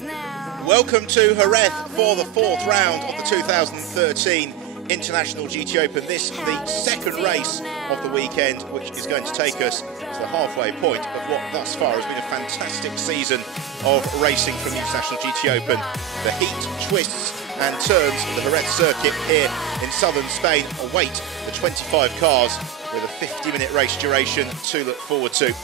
Welcome to Jerez for the fourth round of the 2013 International GT Open. This the second race of the weekend, which is going to take us to the halfway point of what thus far has been a fantastic season of racing from the International GT Open. The heat, twists and turns of the Jerez circuit here in southern Spain await the 25 cars with a 50-minute race duration to look forward to.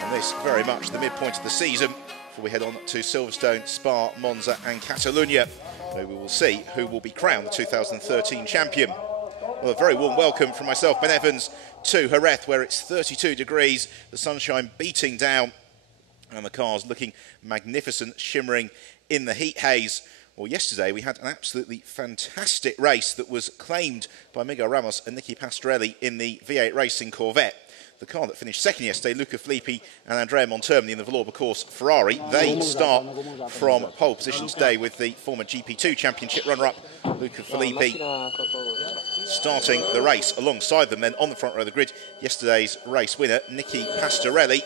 And this very much the midpoint of the season before we head on to Silverstone, Spa, Monza and Catalunya, where we will see who will be crowned the 2013 champion. Well, a very warm welcome from myself, Ben Evans, to Jerez, where it's 32 degrees, the sunshine beating down and the cars looking magnificent, shimmering in the heat haze. Well, yesterday we had an absolutely fantastic race that was claimed by Miguel Ramos and Nicky Pastorelli in the V8 Racing Corvette. The car that finished second yesterday, Luca Filippi and Andrea Montermini in the Valour Course Ferrari. They start from pole position today with the former GP2 Championship runner-up, Luca Filippi, starting the race alongside them. Then on the front row of the grid, yesterday's race winner, Nicky Pastorelli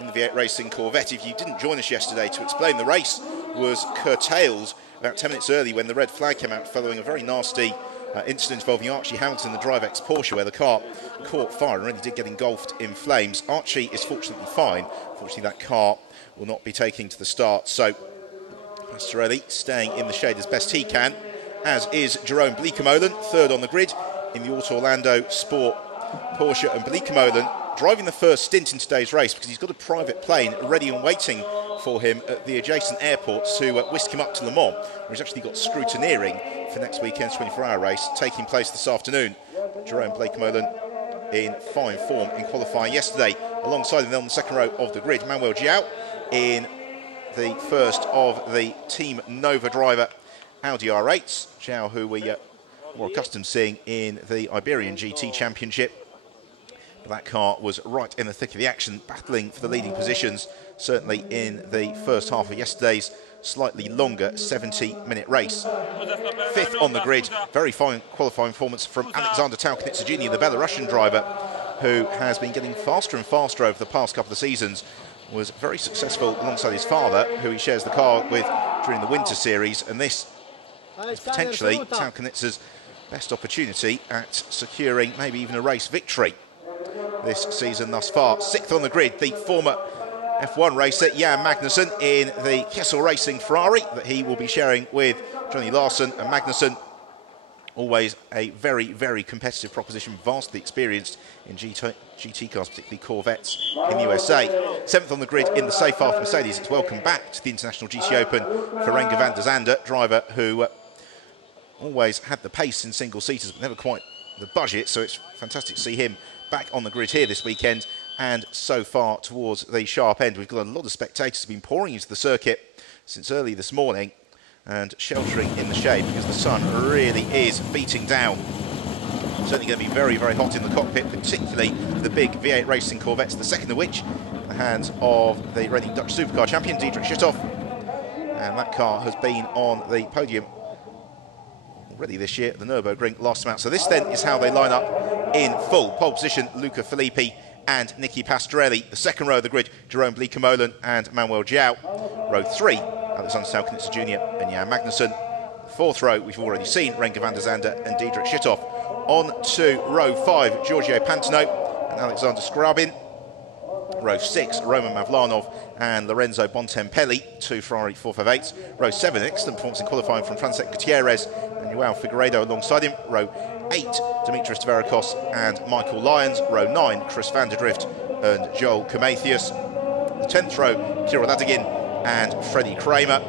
in the V8 Racing Corvette. If you didn't join us yesterday to explain, the race was curtailed about 10 minutes early when the red flag came out following a very nasty incident involving Archie Hamilton, the Drive-X Porsche, where the car caught fire and really did get engulfed in flames. Archie is fortunately fine. Fortunately, that car will not be taking to the start. So Pastorelli staying in the shade as best he can, as is Jerome Bleekemolen, third on the grid in the Auto Orlando Sport Porsche. And Bleekemolen driving the first stint in today's race because he's got a private plane ready and waiting for him at the adjacent airport to whisk him up to Le Mans, where he's actually got scrutineering for next weekend's 24-hour race taking place this afternoon. Jerome Bleekemolen in fine form in qualifying yesterday. Alongside him on the second row of the grid, Manuel Jiao in the first of the Team Nova driver Audi R8s. Jiao, who we are more accustomed to seeing in the Iberian GT Championship. But that car was right in the thick of the action, battling for the leading positions, certainly in the first half of yesterday's slightly longer 70-minute race. Fifth on the grid, very fine qualifying performance from Alexander Taukanitsa Jr., the Belarusian driver, who has been getting faster and faster over the past couple of seasons. Was very successful alongside his father, who he shares the car with during the Winter Series, and this is potentially Taukanitsa's best opportunity at securing maybe even a race victory this season thus far. Sixth on the grid, the former F1 racer Jan Magnussen in the Kessel Racing Ferrari that he will be sharing with Johnny Larsson. And Magnussen, always a very, very competitive proposition, vastly experienced in GT cars, particularly Corvettes in the USA. Seventh on the grid in the Safe Half Mercedes. It's welcome back to the International GT Open for Renger van der Zande, driver who always had the pace in single-seaters but never quite the budget, so it's fantastic to see him back on the grid here this weekend. And so far towards the sharp end, we've got a lot of spectators who've been pouring into the circuit since early this morning and sheltering in the shade because the sun really is beating down. Certainly going to be very, very hot in the cockpit, particularly the big V8 Racing Corvettes, the second of which in the hands of the reigning Dutch supercar champion, Diederik Stuythoff. And that car has been on the podium already this year at the Nürburgring last time out. So this then is how they line up in full. Pole position, Luca Filippi and Nicky Pastorelli. The second row of the grid, Jerome Bleekemolen and Manuel Jiao. Row 3, Alexander Taukanitsa Jr. and Jan Magnussen. Fourth row, we've already seen Renger van der Zande and Diederik Stuythoff. On to row 5, Giorgio Pantano and Alexander Skrabin. Row 6, Roman Mavlanov and Lorenzo Bontempelli, two Ferrari 458s. Row 7, excellent performance in qualifying from Francesc Gutierrez and Joao Figueiredo alongside him. Row 8, Dimitris Dverikos and Michael Lyons. Row 9, Chris van der Drift and Joel Komathius. The 10th row, Kirill Dadagin and Freddie Kramer.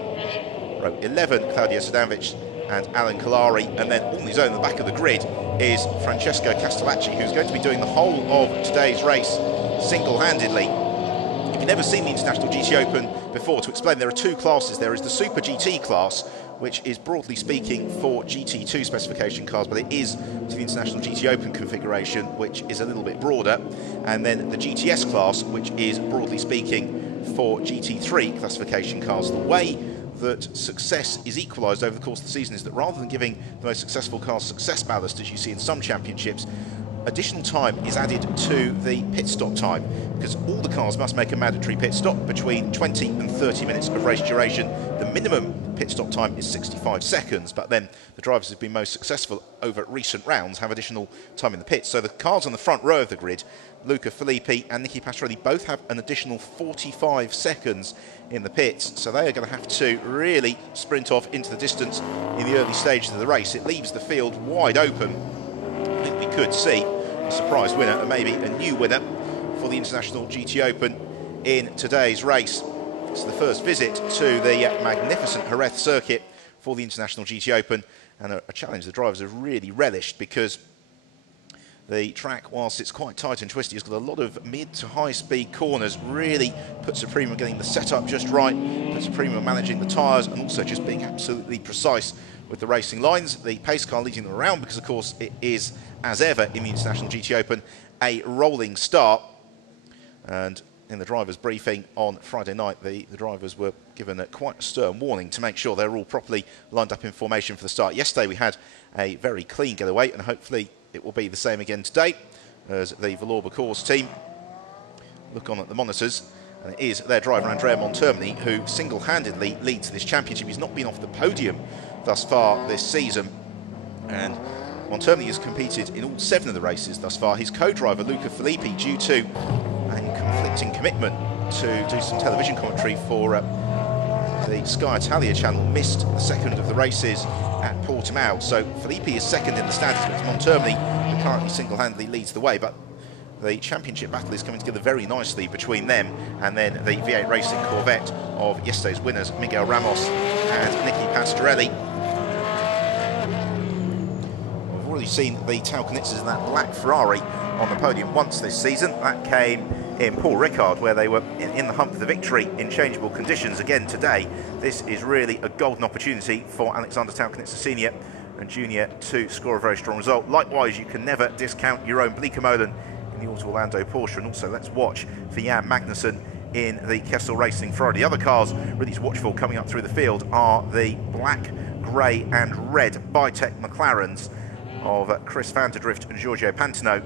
Row 11, Claudio Sadanovic and Alan Kalari. And then on his own in the back of the grid is Francesco Castellacci, who's going to be doing the whole of today's race single-handedly. If you've never seen the International GT Open before, to explain, there are two classes. There is the Super GT class, which is broadly speaking for GT2 specification cars, but it is to the International GT Open configuration, which is a little bit broader. And then the GTS class, which is broadly speaking for GT3 classification cars. The way that success is equalised over the course of the season is that rather than giving the most successful cars success ballast, as you see in some championships, additional time is added to the pit stop time, because all the cars must make a mandatory pit stop between 20 and 30 minutes of race duration. The minimum pit stop time is 65 seconds, but then the drivers who've been most successful over recent rounds have additional time in the pits. So the cars on the front row of the grid, Luca Filippi and Nicky Pastorelli, both have an additional 45 seconds in the pits, so they are going to have to really sprint off into the distance in the early stages of the race. It leaves the field wide open. I think we could see a surprise winner and maybe a new winner for the International GT Open in today's race. It's the first visit to the magnificent Jerez circuit for the International GT Open, and a challenge the drivers have really relished, because the track, whilst it's quite tight and twisty, has got a lot of mid to high speed corners. Really puts a premium on getting the setup just right, puts a premium on managing the tyres, and also just being absolutely precise with the racing lines. The pace car leading them around, because of course it is, as ever in the International GT Open, a rolling start. And in the drivers' briefing on Friday night, the drivers were given quite a stern warning to make sure they're all properly lined up in formation for the start. Yesterday we had a very clean getaway, and hopefully it will be the same again today, as the Valour course team look on at the monitors. And it is their driver Andrea Montermini who single-handedly leads this championship. He's not been off the podium thus far this season, and Montermini has competed in all 7 of the races thus far. His co-driver Luca Filippi, due to a conflicting commitment to do some television commentary for the Sky Italia channel, missed the second of the races at Portimao. So Filippi is second in the standings, but it's Montermini who currently single-handedly leads the way. But the championship battle is coming together very nicely between them and then the V8 Racing Corvette of yesterday's winners, Miguel Ramos and Nicky Pastorelli. We've already seen the Talcanitzes in that black Ferrari on the podium once this season. That came in Paul Ricard, where they were in the hunt for the victory in changeable conditions. Again today, this is really a golden opportunity for Alexander Talcanitz Senior and Junior to score a very strong result. Likewise, you can never discount your own Bleekemolen in the Auto Orlando Porsche, and also let's watch for Jan Magnussen in the Kessel Racing Ferrari. The other cars really to watch for coming up through the field are the black, grey and red Bitech McLarens of Chris van der Drift and Giorgio Pantano.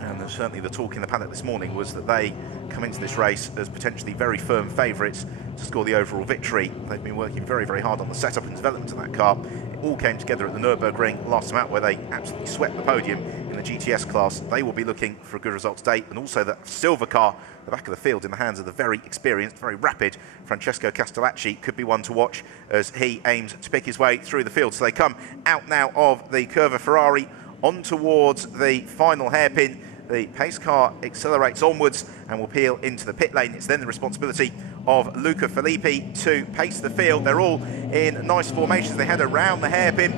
And certainly the talk in the paddock this morning was that they come into this race as potentially very firm favourites to score the overall victory. They've been working very, very hard on the setup and development of that car. It all came together at the Nürburgring last time out, where they absolutely swept the podium in the GTS class. They will be looking for a good result today, and also the silver car, the back of the field, in the hands of the very experienced, very rapid Francesco Castellacci, could be one to watch as he aims to pick his way through the field. So they come out now of the Curva Ferrari on towards the final hairpin. The pace car accelerates onwards and will peel into the pit lane. It's then the responsibility of Luca Filippi to pace the field. They're all in nice formations. They head around the hairpin.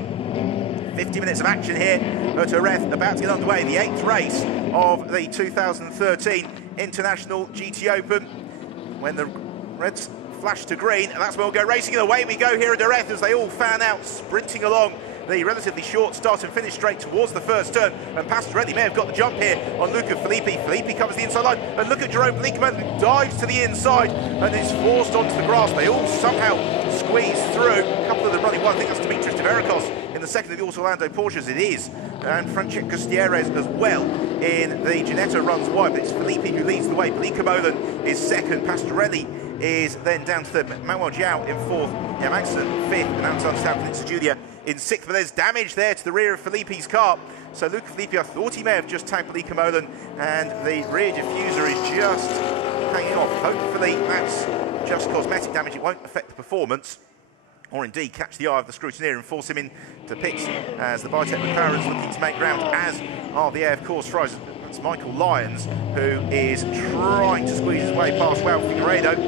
50 minutes of action here at Jerez, about to get underway in the 8th race of the 2013 International GT Open. When the reds flash to green, and that's when we'll go racing, and away we go here at Jerez as they all fan out, sprinting along the relatively short start and finish straight towards the first turn. And Pastorelli may have got the jump here on Luca Filippi. Filippi covers the inside line, and look at Jerome Bleekemolen, who dives to the inside and is forced onto the grass. They all somehow squeeze through. A couple of them running wide. I think that's Dimitris Tverakos in the second of the Auto Orlando Porsches. It is. And Francesco JEREZ as well in the Ginetto runs wide, but it's Filippi who leads the way. Bleekemolen is second. Pastorelli is then down to third. Manuel João in fourth. Magnussen fifth, and Alexander Talcanitz Jr. in sixth. But there's damage there to the rear of Filippi's car. So Luca Filippi, I thought he may have just tagged Bleekemolen, and the rear diffuser is just hanging off. Hopefully that's just cosmetic damage. It won't affect the performance, or indeed catch the eye of the scrutineer and force him into pits, as the Bitech McLaren's looking to make ground, as are the AF Course Fries. That's Michael Lyons, who is trying to squeeze his way past João Figueiredo,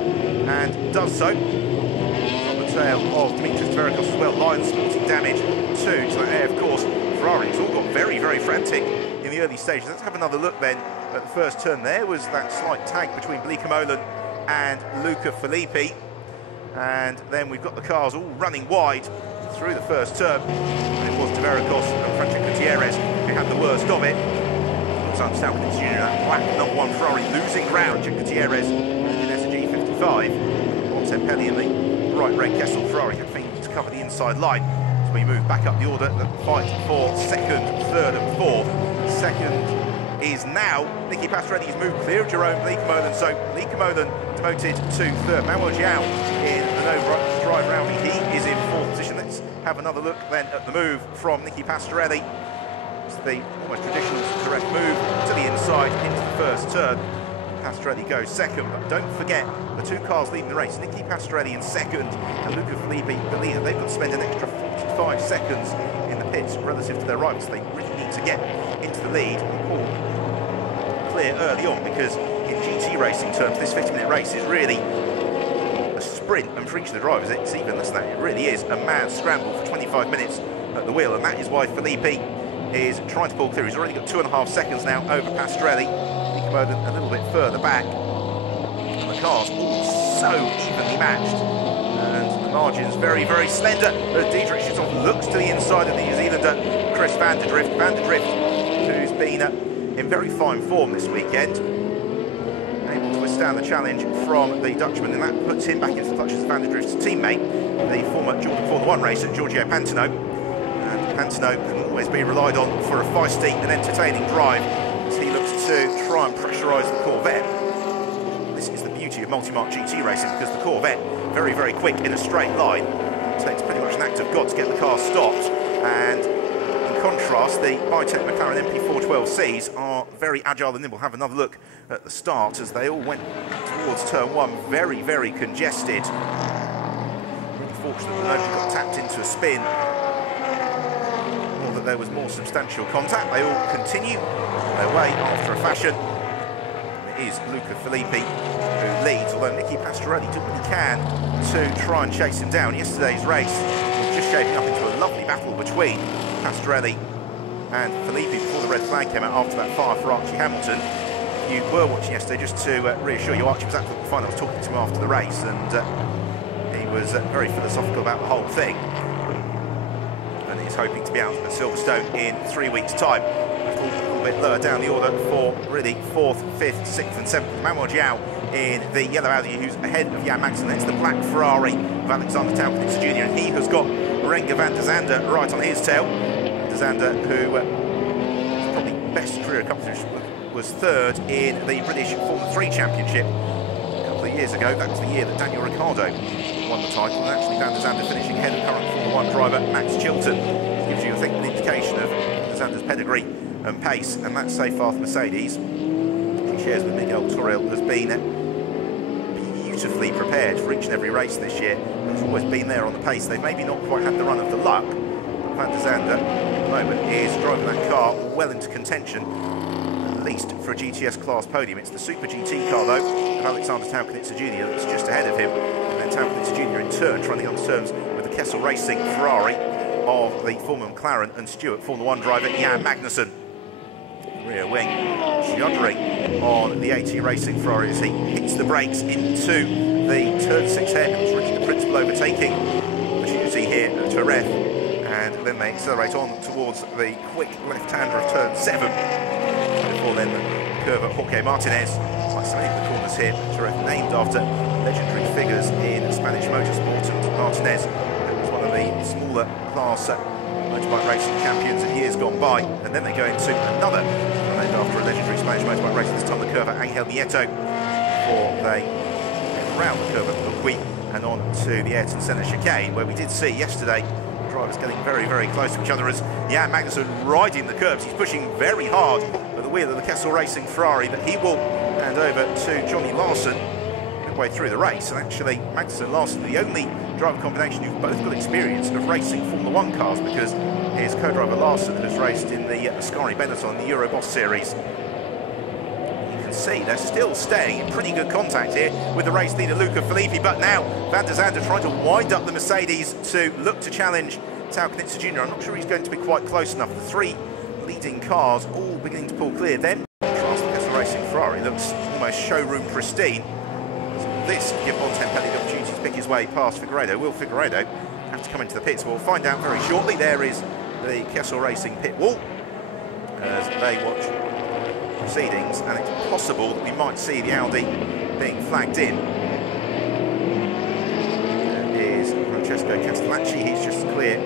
and does so. On the tail of Dimitris Tverakos as well. Lyons sporting damage to the AF Course Ferrari. It's all got very, very frantic in the early stages. Let's have another look then at the first turn. There was that slight tag between Bleekemolen and Luca Filippi. And then we've got the cars all running wide through the first turn. And it was Tverakos and Francesco JEREZ who had the worst of it. Alexander Talcanitz Jr. that black #1 Ferrari losing ground. Francesco JEREZ in SG 55. Montepelli in the bright red Kessel Ferrari had to cover the inside line. we move back up the order, the fight for second, third and fourth. Second is now Nicky Pastorelli. He's moved clear of Jerome Leekemolen, so Leekemolen demoted to third. Manuel Jiao in the no drive round. He is in fourth position. Let's have another look then at the move from Nicky Pastorelli. It's the almost traditional correct move to the inside into the first turn. Pastorelli goes second, but don't forget the two cars leading the race, Nicky Pastorelli in second and Luca Filippi the leader. They've got to spend an extra 45 seconds in the pits relative to their rivals. They really need to get into the lead and pull clear early on, because in GT racing terms this 50-minute race is really a sprint, and for each of the drivers it's even less than that. It really is a mad scramble for 25 minutes at the wheel, and that is why Filippi is trying to pull clear. He's already got 2.5 seconds now over Pastorelli. A little bit further back, and the cars all so evenly matched, and the margins very, very slender as Diederik Schützoff looks to the inside of the New Zealander Chris van der Drift. Van der Drift, who's been in very fine form this weekend, able to withstand the challenge from the Dutchman, and that puts him back into the clutches of Van der Drift's teammate, the former Jordan Formula 1 racer Giorgio Pantano. And Pantano can always be relied on for a feisty and entertaining drive, as he looks to try and pressurise the Corvette. This is the beauty of multi-mark GT racing, because the Corvette, very, very quick in a straight line. It takes pretty much an act of God to get the car stopped. And in contrast, the Bitech McLaren MP412Cs are very agile and nimble. Have another look at the start as they all went towards turn one, very, very congested. Really fortunate that nobody got tapped into a spin, or that there was more substantial contact. They all continue their way after a fashion. It is Luca Filippi who leads, although Nicky Pastorelli did what he can to try and chase him down. Yesterday's race was just shaping up into a lovely battle between Pastorelli and Filippi before the red flag came out after that fire for Archie Hamilton. If you were watching yesterday, just to reassure you, Archie was absolutely fine. I was talking to him after the race, and he was very philosophical about the whole thing, and he's hoping to be out at Silverstone in 3 weeks' time. A little bit lower down the order for really 4th, 5th, 6th and 7th. Manuel Jiao in the yellow Audi, who's ahead of Jan Magnussen. It's the black Ferrari of Alexander Taubitz Jr., and he has got Renger van der Zande right on his tail. Van der Zande, who his probably best career accomplishment was third in the British Formula 3 Championship a couple of years ago. That was the year that Daniel Ricciardo won the title, and actually Van der Zande finishing ahead of current Formula 1 driver Max Chilton. Gives you, I think, an indication of Van der Zande's pedigree and pace, and that safe path Mercedes she shares with Miguel Toril has been beautifully prepared for each and every race this year. It's always been there on the pace. They've maybe not quite had the run of the luck. Van der Zande at the moment is driving that car well into contention, at least for a GTS class podium. It's the Super GT car though of Alexander Taubitz Jr. that's just ahead of him, and then Taubitz Jr. in turn trying to get on terms with the Kessel Racing Ferrari of the former McLaren and Stewart Formula 1 driver Jan Magnussen. Rear wing shuddering on the AT Racing Ferrari as he hits the brakes into the turn 6 hairpin. It's really the principal overtaking opportunity here at Jerez, and then they accelerate on towards the quick left-hander of turn 7 before then the curve at Jorge Martinez. Like so many of the corners here, Jerez named after legendary figures in Spanish motorsport, and Martinez was one of the smaller class motorbike racing champions in years gone by. And then they go into another named after a legendary Spanish motorbike racer, this time the curve at Angel Nieto, before they head around the curve at Luqui and on to the Ayrton Senna chicane, where we did see yesterday drivers getting very, very close to each other as Jan Magnussen riding the curbs. He's pushing very hard at the wheel of the Kessel Racing Ferrari that he will hand over to Johnny Larson midway through the race. And actually Magnussen and Larson are the only driver combination who've both got experience of racing Formula 1 cars, because his co-driver Larson has raced in the Ascari Benetton, the Euroboss series. You can see they're still staying in pretty good contact here with the race leader Luca Filippi, but now Van der Zande trying to wind up the Mercedes to look to challenge Taubitz Jr. I'm not sure he's going to be quite close enough. The three leading cars all beginning to pull clear. Then contrast the Kessel Racing Ferrari looks almost showroom pristine. This give Bontempelli the opportunity to pick his way past Figueiredo. Will Figueiredo have to come into the pits? We'll find out very shortly. There is the Kessel Racing pit wall as they watch proceedings, and it's possible that we might see the Audi being flagged in. There is Francesco Castellacci. He's just clear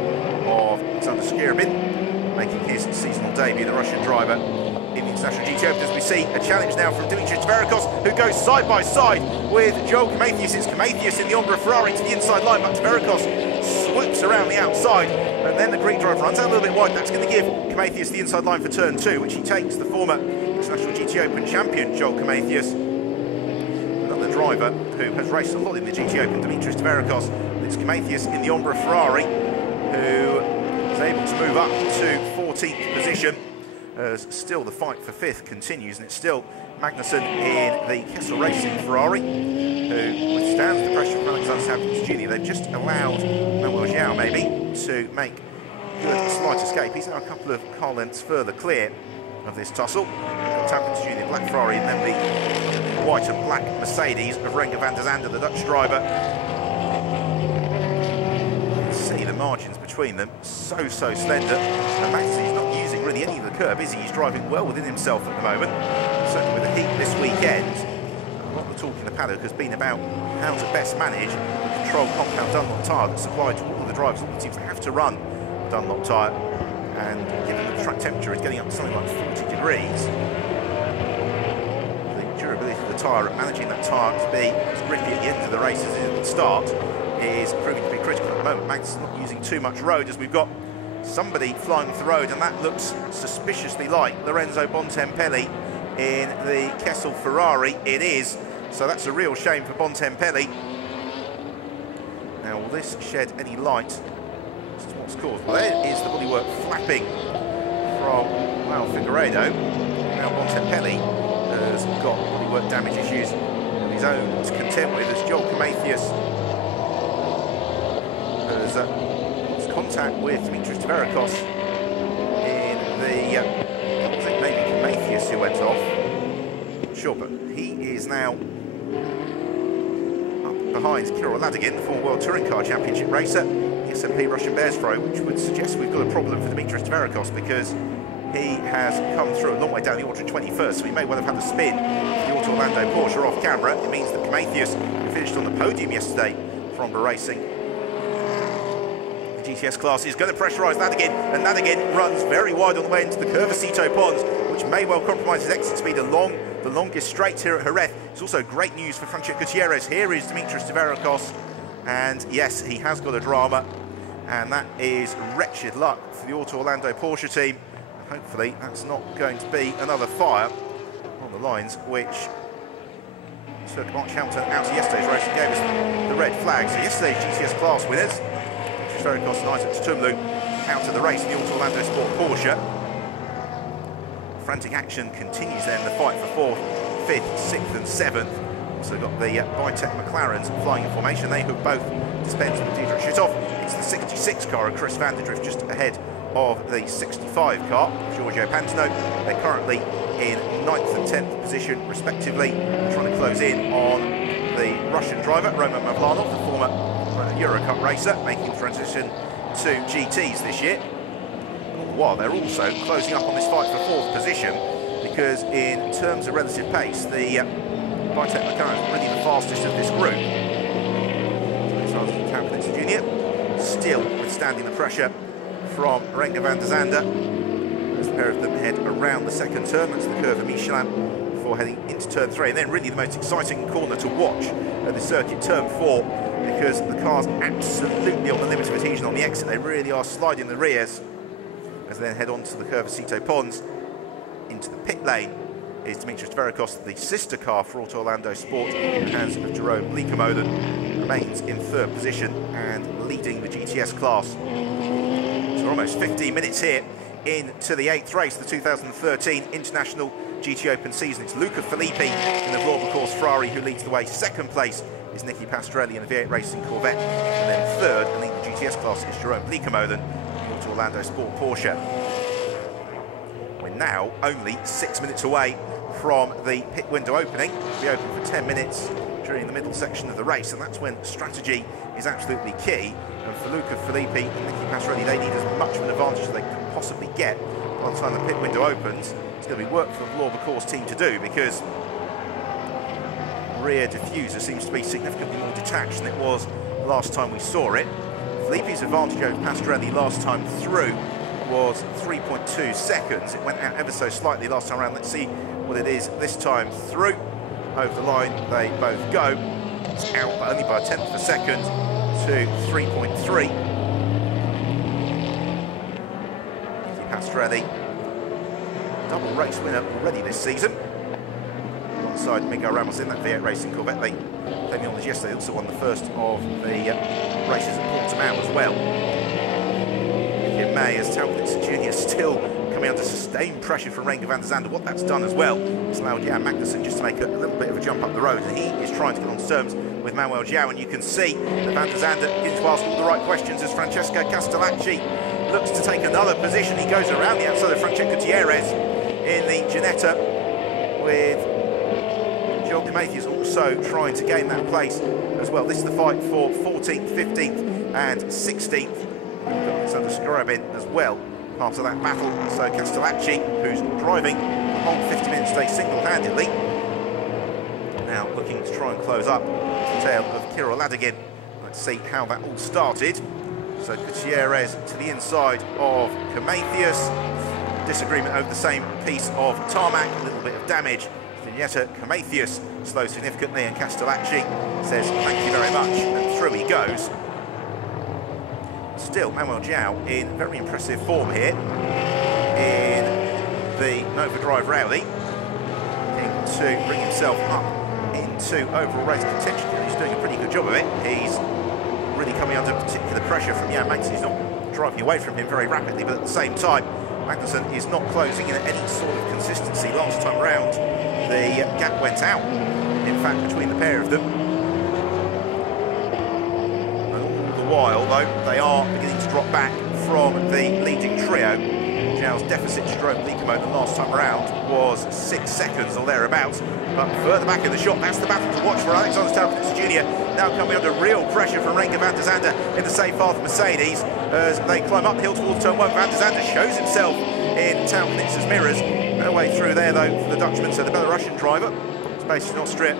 of Alexander Skirabin, making his seasonal debut, the Russian driver in the International GT Open. As we see a challenge now from Dimitrios Tverakos, who goes side by side with Joel Kamathias. It's Kamathias in the Ombra Ferrari to the inside line, but Tverakos swoops around the outside, and then the Greek driver runs out a little bit wide. That's going to give Kamathias the inside line for turn 2, which he takes. The former International GT Open champion, Joel Kamathias, another driver who has raced a lot in the GT Open, Dimitrios Tverakos. It's Kamathias in the Ombra Ferrari, who is able to move up to 14th position. As still the fight for 5th continues, and it's still Magnussen in the Kessel Racing Ferrari, who withstands the pressure from Alexander Sampkins Jr. They've just allowed Manuel João maybe to make good slight escape. He's now a couple of car lengths further clear of this tussle. We've got Sampkins Jr. black Ferrari, and then the white and black Mercedes of Renger van der Zande, the Dutch driver. You can see the margins between them so slender, and Magnussen is not using really any of the curb, is he? He's driving well within himself at the moment. Certainly with the heat this weekend, a lot of the talk in the paddock has been about how to best manage the controlled compound Dunlop tyre that's supplied to all of the drivers. All the teams have to run a Dunlop tyre, and given that the track temperature is getting up to something like 40 degrees, the durability of the tyre and managing that tyre to be as grippy at the end of the race as it is at the start is proving to be critical at the moment. Max is not using too much road, as we've got somebody flying off the road, and that looks suspiciously like Lorenzo Bontempelli in the Kessel Ferrari. It is, so that's a real shame for Bontempelli. Now, will this shed any light as to what's caused? Well, there is the bodywork flapping from Figueiredo. Now Bontempelli has got bodywork damage issues of his own to contend with, as Joel Kamathias has contact with Dimitrios Tverakos in the, I think maybe Kamathias who went off, not sure, but he is now up behind Kirill Ladigan, the former World Touring Car Championship racer, the SMP Russian Bears Pro, which would suggest we've got a problem for Dimitrios Tverakos, because he has come through a long way down the order 21st, so he may well have had a spin for the Auto Orlando Porsche off camera. It means that Kamathias, who finished on the podium yesterday for Ombra Racing, GTS class, is going to pressurise Ladigan, and Ladigan runs very wide on the way into the Curvacito ponds, which may well compromise his exit speed along the longest straight here at Jerez. It's also great news for Francesco Gutierrez. Here is Dimitrios Tverakos, and yes, he has got a drama, and that is wretched luck for the Auto Orlando Porsche team. And hopefully that's not going to be another fire on the lines, which took Mark Hamilton out of yesterday's race and gave us the red flag. So yesterday's GTS class winners, Tverakos and Isaac Tutumlu, out of the race in the Auto Orlando Sport Porsche. Frantic action continues then, the fight for 4th, 5th, 6th and 7th. Also got the Bitech McLarens flying in formation. They have both dispensed with Diedrich Schutoff. It's the 66 car of Chris van der Drift just ahead of the 65 car, Giorgio Pantano. They're currently in 9th and 10th position respectively, trying to close in on the Russian driver, Roman Mavlanov, the former Eurocup racer, making the transition to GTs this year. While they're also closing up on this fight for 4th position, because in terms of relative pace, the Bitech McLaren is really the fastest of this group. So Jr. still withstanding the pressure from Renger van der Zande, as the pair of them head around the second turn. That's the curve of Michelin before heading into turn 3, and then really the most exciting corner to watch at the circuit, turn 4, because the car's absolutely on the limit of adhesion on the exit. They really are sliding the rears as they then head on to the Curvacito ponds. Into the pit lane is Dimitrios Tverakos, the sister car for Auto Orlando Sport, in the hands of Jerome Liekamolen, remains in 3rd position and leading the GTS class. So we're almost 15 minutes here into the 8th race of the 2013 International GT Open season. It's Luca Filippi in the Vlorba Course Ferrari who leads the way. 2nd place is Nicky Pastorelli in the V8 Racing Corvette, and then 3rd, and leading the GTS class, is Jerome Liekamolen in the Auto Orlando Sport Porsche. We're now only 6 minutes away from the pit window opening, which will be open for 10 minutes during the middle section of the race, and that's when strategy is absolutely key. And for Luca Filippi and Nicky Pastorelli, they need as much of an advantage as they can possibly get by the time the pit window opens. It's going to be work for the Vlorba Course team to do, because rear diffuser seems to be significantly more detached than it was last time we saw it. Filippi's advantage over Pastorelli last time through was 3.2 seconds. It went out ever so slightly last time around. Let's see what it is this time through. Over the line they both go. It's out, but only by a tenth of a second to 3.3. Pastorelli, double race winner already this season. Alongside Miguel Ramos in that V8 Racing Corvette. They came on this yesterday. Also won the first of the races at Portimao as well. In May, as Taubitz Jr. still coming under sustained pressure from Renger van der Zande. What that's done as well, it's allowed Jan Magnussen just to make a little bit of a jump up the road, and he is trying to get on terms with Manuel João, and you can see that van der Zande begins to ask all the right questions as Francesco Castellacci looks to take another position. He goes around the outside of Francesco JEREZ in the Ginetta, with Joel Camathius also trying to gain that place as well. This is the fight for 14th, 15th and 16th. Alexander Skrabin as well, part of that battle. So Castellacci, who's driving the whole 50 minutes today single-handedly, now looking to try and close up the tail of Kirill Ladygin. Let's see how that all started. So Gutierrez to the inside of Camathius. Disagreement over the same piece of tarmac, a little bit of damage. Vignetta, Camathius slows significantly, and Castellacci says thank you very much, and through he goes. Still, Manuel João in very impressive form here in the Nova Drive Rally, looking to bring himself up into overall race contention. He's doing a pretty good job of it. He's really coming under particular pressure from Jan Magnussen. He's not driving away from him very rapidly, but at the same time, Magnussen is not closing in at any sort of consistency. Last time round, the gap went out, in fact, between the pair of them. While though they are beginning to drop back from the leading trio. João's deficit stroke leader mode the last time around was 6 seconds or thereabouts, but further back in the shot, that's the battle to watch for Alexander Taubitz Jr. now coming under real pressure from Renger van der Zande in the safe path Mercedes as they climb up the hill towards turn 1. Van der Zande shows himself in Taubitz's mirrors. No way through there though for the Dutchman, so the Belarusian driver, based in Austria,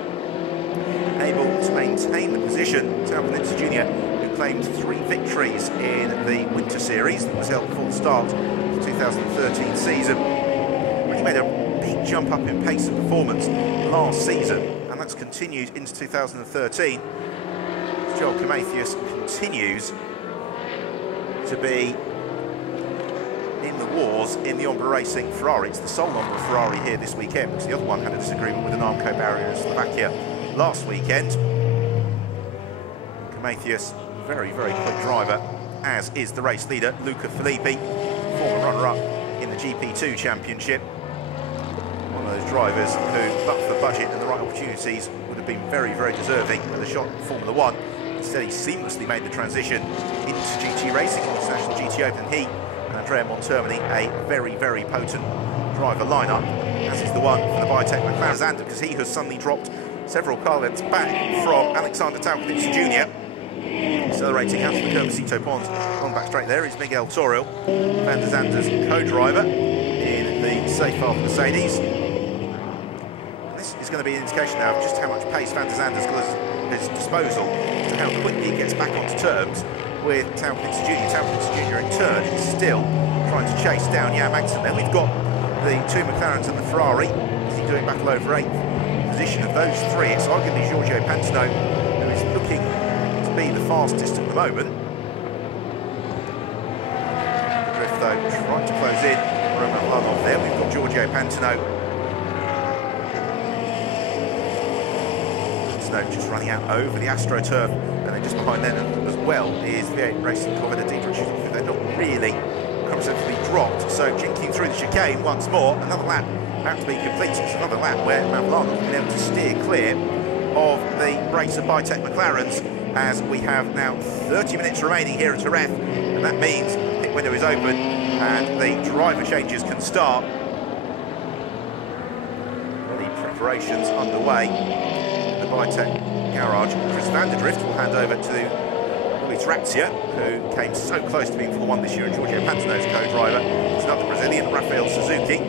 able to maintain the position. Taubitz Jr. claimed 3 victories in the Winter Series that was held before the start of the 2013 season. He made a big jump up in pace and performance last season, and that's continued into 2013. Joel Camathius continues to be in the wars in the Ombra Racing Ferrari. It's the sole Ombra Ferrari here this weekend, because the other one had a disagreement with an Armco barrier in Slovakia last weekend. Camathius, very, very quick driver, as is the race leader, Luca Filippi, former runner-up in the GP2 Championship. One of those drivers who, but for the budget and the right opportunities, would have been very, very deserving of the shot in Formula 1. Instead, he seamlessly made the transition into GT Racing, International GT Open. He and Andrea Montermini, a very, very potent driver lineup, as is the one for the Biotech McLaren Zander, because he has suddenly dropped several car lengths back from Alexander Taubitz Jr. Accelerating out of the Curvacito Pond, on back straight there is Miguel Toril, Van der Zande's co-driver in the safe path Mercedes. This is going to be an indication now of just how much pace Van der Zande's got at his disposal, to how quickly he gets back onto terms with Taubitz Jr. Taubitz Jr. in turn is still trying to chase down Jan Magnussen. Then we've got the 2 McLarens and the Ferrari. Is he doing battle over 8th position of those 3? It's arguably Giorgio Pantano who is looking to be the fastest at the moment. Drift though trying to close in. Roman Vlanov there. We've got Giorgio Pantano. Pantano just running out over the AstroTurf, and then just behind them as well is V8 Racing Corvette Dietrich. They're not really constantly dropped, so jinking through the chicane once more. Another lap about to be completed. It's another lap where Vlanov has been able to steer clear of the race of Biotech McLarens, as we have now 30 minutes remaining here at Jerez, and that means the pit window is open and the driver changes can start. The preparations underway in the Biotech garage. Chris van der Drift will hand over to Luis Razia, who came so close to being Formula 1 this year, and Giorgio Pantano's co-driver. It's another Brazilian, Rafael Suzuki,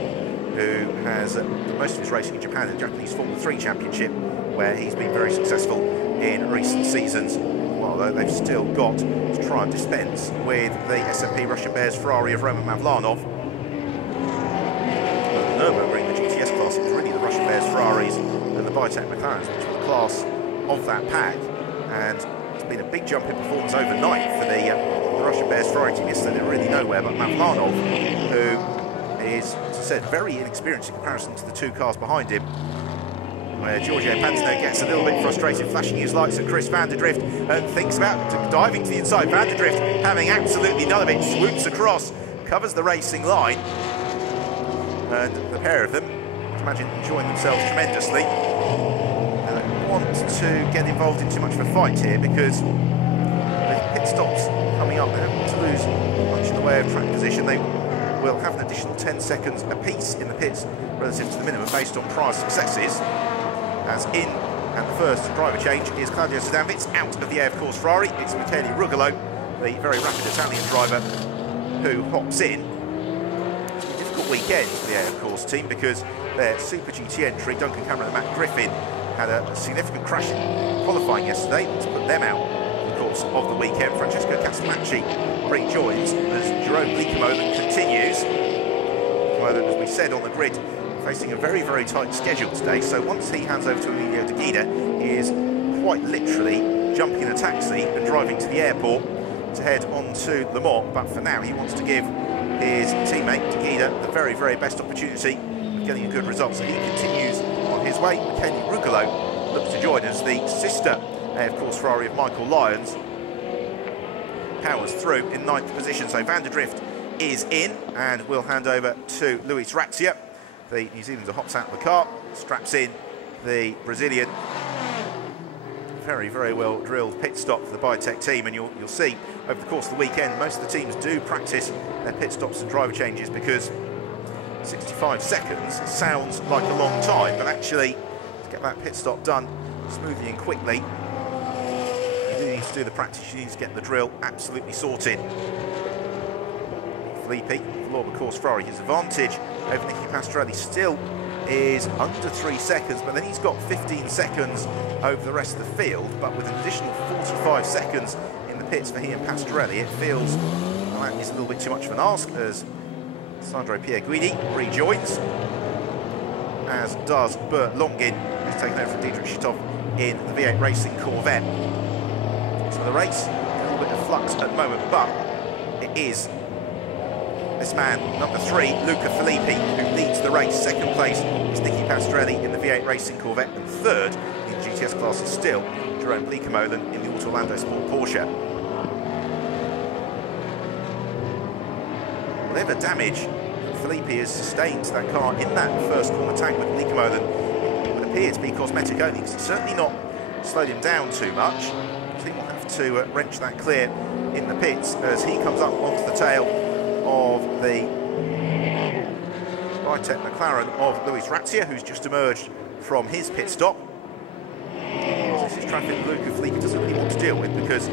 who has most of his racing in Japan in the Japanese Formula 3 Championship, where he's been very successful in recent seasons, while far, though, they've still got to try and dispense with the SMP Russian Bears Ferrari of Roman Mavlanov. The Nürburgring, the GTS class, is really the Russian Bears Ferraris and the Biotech McLarens, which were the class of that pack. And it's been a big jump in performance overnight for the Russian Bears Ferrari team. Yesterday they were really nowhere, but Mavlanov, who is, as I said, very inexperienced in comparison to the two cars behind him, where Giorgio Pantano gets a little bit frustrated, flashing his lights at Chris van der Drift and thinks about diving to the inside. Van der Drift, having absolutely none of it, swoops across, covers the racing line, and the pair of them, I imagine, enjoying themselves tremendously. They don't want to get involved in too much of a fight here, because with pit stops coming up, they don't want to lose much in the way of track position. They will have an additional 10 seconds apiece in the pits relative to the minimum based on prior successes. As in at the first driver change is Claudio Zidanovic, out of the air, of course, Ferrari. It's Michele Rugolo, the very rapid Italian driver, who hops in. It's been a difficult weekend for the air, of course, team, because their Super GT entry, Duncan Cameron and Matt Griffin, had a significant crash in qualifying yesterday to put them out of the course of the weekend. Francesco Casamacci rejoins as Jerome Bleekemolen continues. Bleekemolen, as we said on the grid, facing a very, very tight schedule today, so once he hands over to Emilio De Guida, he is quite literally jumping in a taxi and driving to the airport to head on to Le Mans. But for now, he wants to give his teammate De Guida the very, very best opportunity of getting a good result, so he continues on his way. Michele Rugolo looks to join as the sister, of course, Ferrari of Michael Lyons powers through in 9th position. So Van der Drift is in, and we'll hand over to Luis Razzia. The New Zealander hops out of the car, straps in the Brazilian. Very, very well drilled pit stop for the Biotech team, and you'll see over the course of the weekend most of the teams do practice their pit stops and driver changes, because 65 seconds sounds like a long time, but actually to get that pit stop done smoothly and quickly, you do need to do the practice, you need to get the drill absolutely sorted. Filippi, for the course Ferrari, his advantage over Nicky Pastorelli still is under 3 seconds, but then he's got 15 seconds over the rest of the field. But with an additional 45 seconds in the pits for he and Pastorelli, it feels like that is a little bit too much of an ask, as Sandro Pierguidi rejoins, as does Bert Longin, who's taken over from Dietrich Schitthoff in the V8 Racing Corvette. So the race, a little bit of flux at the moment, but it is this man, number 3, Luca Filippi, who leads the race. Second place is Nicky Pastorelli in the V8 Racing Corvette, and third in the GTS class is still Jerome Bleekemolen in the Auto Orlando Sport Porsche. Whatever damage Filippi has sustained to that car in that first corner tank with Bleekemolen would appear to be cosmetic only, because it's certainly not slowed him down too much. I think we'll have to wrench that clear in the pits as he comes up onto the tail of the Biotech McLaren of Luis Razzia, who's just emerged from his pit stop. This is traffic Luca Filippi doesn't really want to deal with, because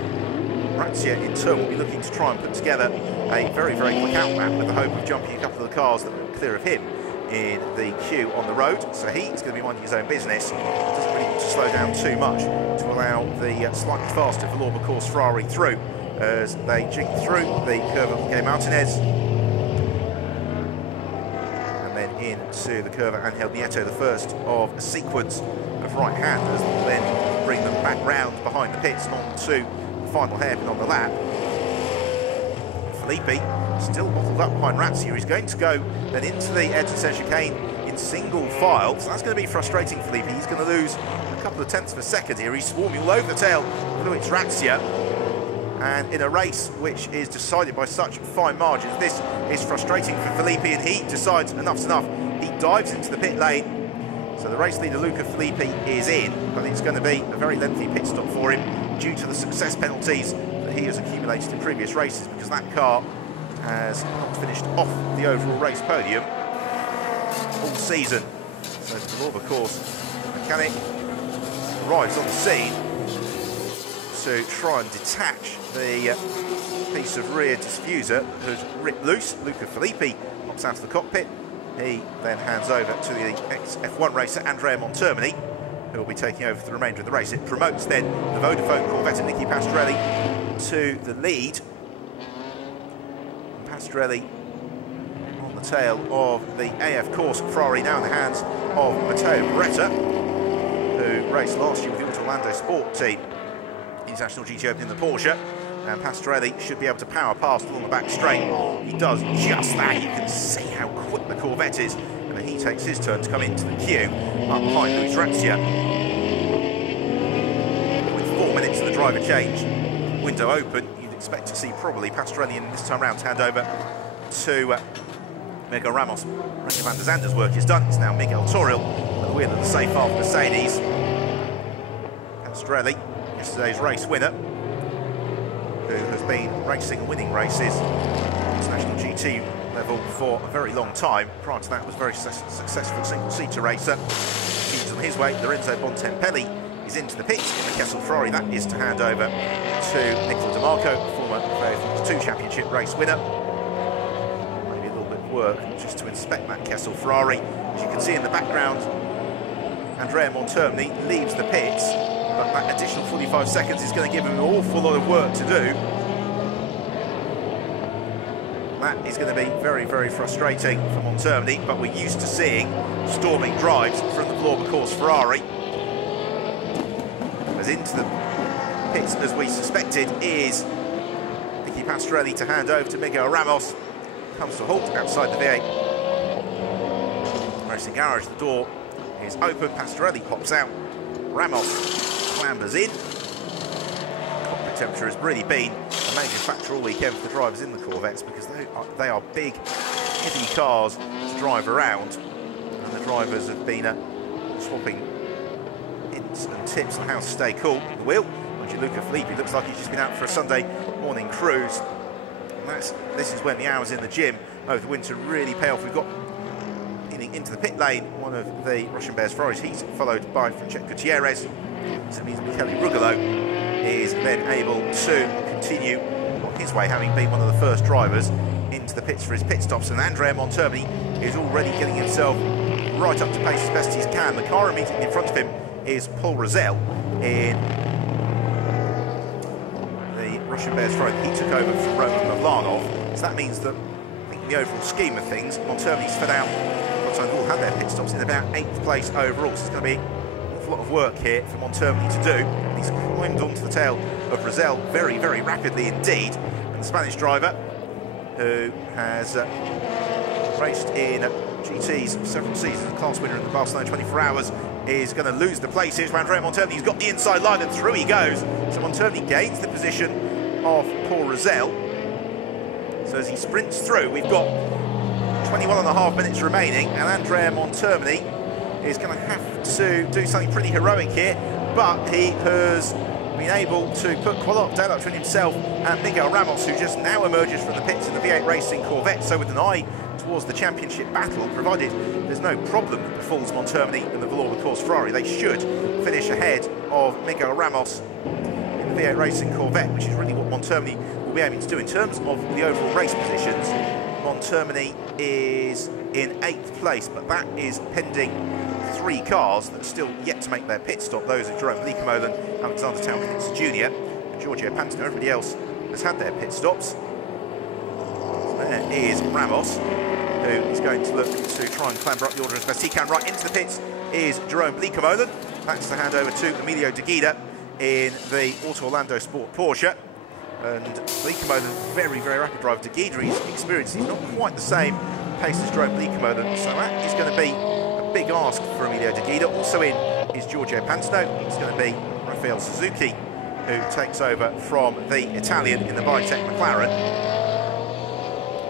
Razzia in turn will be looking to try and put together a very, very quick out lap with the hope of jumping a couple of the cars that are clear of him in the queue on the road. So he's going to be minding his own business, doesn't really want to slow down too much to allow the slightly faster Valour course Ferrari through, as they jink through the curve of Miguel Martinez, and then into the curve of Angel Nieto, the first of a sequence of right-handers that will then bring them back round behind the pits and on to the final hairpin on the lap. Filippi still bottled up behind Razzia. He's going to go then into the Ayrton Senna chicane in single file, so that's going to be frustrating for Filippi. He's going to lose a couple of tenths of a second here. He's swarming all over the tail of Luis Razzia, and in a race which is decided by such fine margins, this is frustrating for Filippi, and he decides enough's enough. He dives into the pit lane. So the race leader Luca Filippi is in, but it's going to be a very lengthy pit stop for him due to the success penalties that he has accumulated in previous races, because that car has not finished off the overall race podium all season. So the Valour course mechanic arrives on the scene to try and detach the piece of rear diffuser that has ripped loose. Luca Filippi hops out of the cockpit. He then hands over to the ex-F1 racer Andrea Montermini, who will be taking over for the remainder of the race. It promotes then the Vodafone Corvette and Nicky Pastorelli to the lead. Pastorelli on the tail of the AF Corse Ferrari, now in the hands of Matteo Beretta, who raced last year with the Orlando Sport team. International GT Open in the Porsche, and Pastorelli should be able to power past along the back straight. He does just that. You can see how quick the Corvette is, and then he takes his turn to come into the queue up behind Luis Razzia. With 4 minutes of the driver change window open, you'd expect to see probably Pastorelli in this time round to hand over to Miguel Ramos. Randy van der Zander's work is done. It's now Miguel Toril at the wheel of the safe half Mercedes. Pastorelli, yesterday's race winner, who has been racing and winning races international GT level for a very long time. Prior to that, was a very successful single-seater racer. He's on his way. Lorenzo Bontempelli is into the pits in the Kessel Ferrari. That is to hand over to Nicola Di Marco, former Formula 2 Championship race winner. Maybe a little bit of work just to inspect that Kessel Ferrari. As you can see in the background, Andrea Montermini leaves the pits, but that additional 45 seconds is going to give him an awful lot of work to do. That is going to be very, very frustrating for Montermini, but we're used to seeing storming drives from the Vlorba Corse Ferrari. As into the pits, as we suspected, is Nicky Pastorelli to hand over to Miguel Ramos. Comes to a halt outside the V8 racing garage. The door is open, Pastorelli pops out, Ramos clambers in. Cockpit temperature has really been a major factor all weekend for the drivers in the Corvettes, because they are big, heavy cars to drive around, and the drivers have been swapping hints and tips on how to stay cool. The wheel, Gianluca Filippi looks like he's just been out for a Sunday morning cruise. And this is when the hours in the gym over the winter really pay off. We've got into the pit lane one of the Russian Bears Ferraris. He's followed by Francesco JEREZ. So it means Michele Rugolo is then able to continue on his way, having been one of the first drivers into the pits for his pit stops. And Andrea Montermini is already getting himself right up to pace as best he can. The car immediately in front of him is Paul Rosell in the Russian Bears Ferrari. He took over from Roman Mavlanov. So that means that, I think in the overall scheme of things, Montermini's fed out. All had their pit stops in about 8th place overall, so it's going to be an awful lot of work here for Montermini to do. He's climbed onto the tail of Rosell very, very rapidly indeed, and the Spanish driver, who has raced in GTs several seasons, class winner in the Barcelona 24 Hours, is going to lose the place. Here's Andrea Montermini. He's got the inside line and through he goes. So Montermini gains the position of Paul Rosell. So as he sprints through, we've got 21.5 minutes remaining, and Andrea Montermini is going to have to do something pretty heroic here, but he has been able to put quite a lot of daylight between himself and Miguel Ramos, who just now emerges from the pits in the V8 Racing Corvette. So with an eye towards the championship battle, provided there's no problem that befalls Montermini and the Vlorba Corse Ferrari, they should finish ahead of Miguel Ramos in the V8 Racing Corvette, which is really what Montermini will be aiming to do. In terms of the overall race positions, Montermini is in 8th place, but that is pending 3 cars that are still yet to make their pit stop. Those are Jerome Bleekemolen, Alexander Town-Knudsen Jr. and Giorgio Pantano. Everybody else has had their pit stops. So there is Ramos, who is going to look to try and clamber up the order as best he can. Right into the pits is Jerome Bleekemolen. That's to hand over to Emilio De Guida in the Auto Orlando Sport Porsche. And Bleekemolen, very, very rapid driver. De Guida, he's experienced. He's not quite the same pace as Jerome Bleekemolen, so that is going to be a big ask for Emilio De Guida. Also in is Giorgio Pantano. It's going to be Rafael Suzuki, who takes over from the Italian in the Bitech McLaren.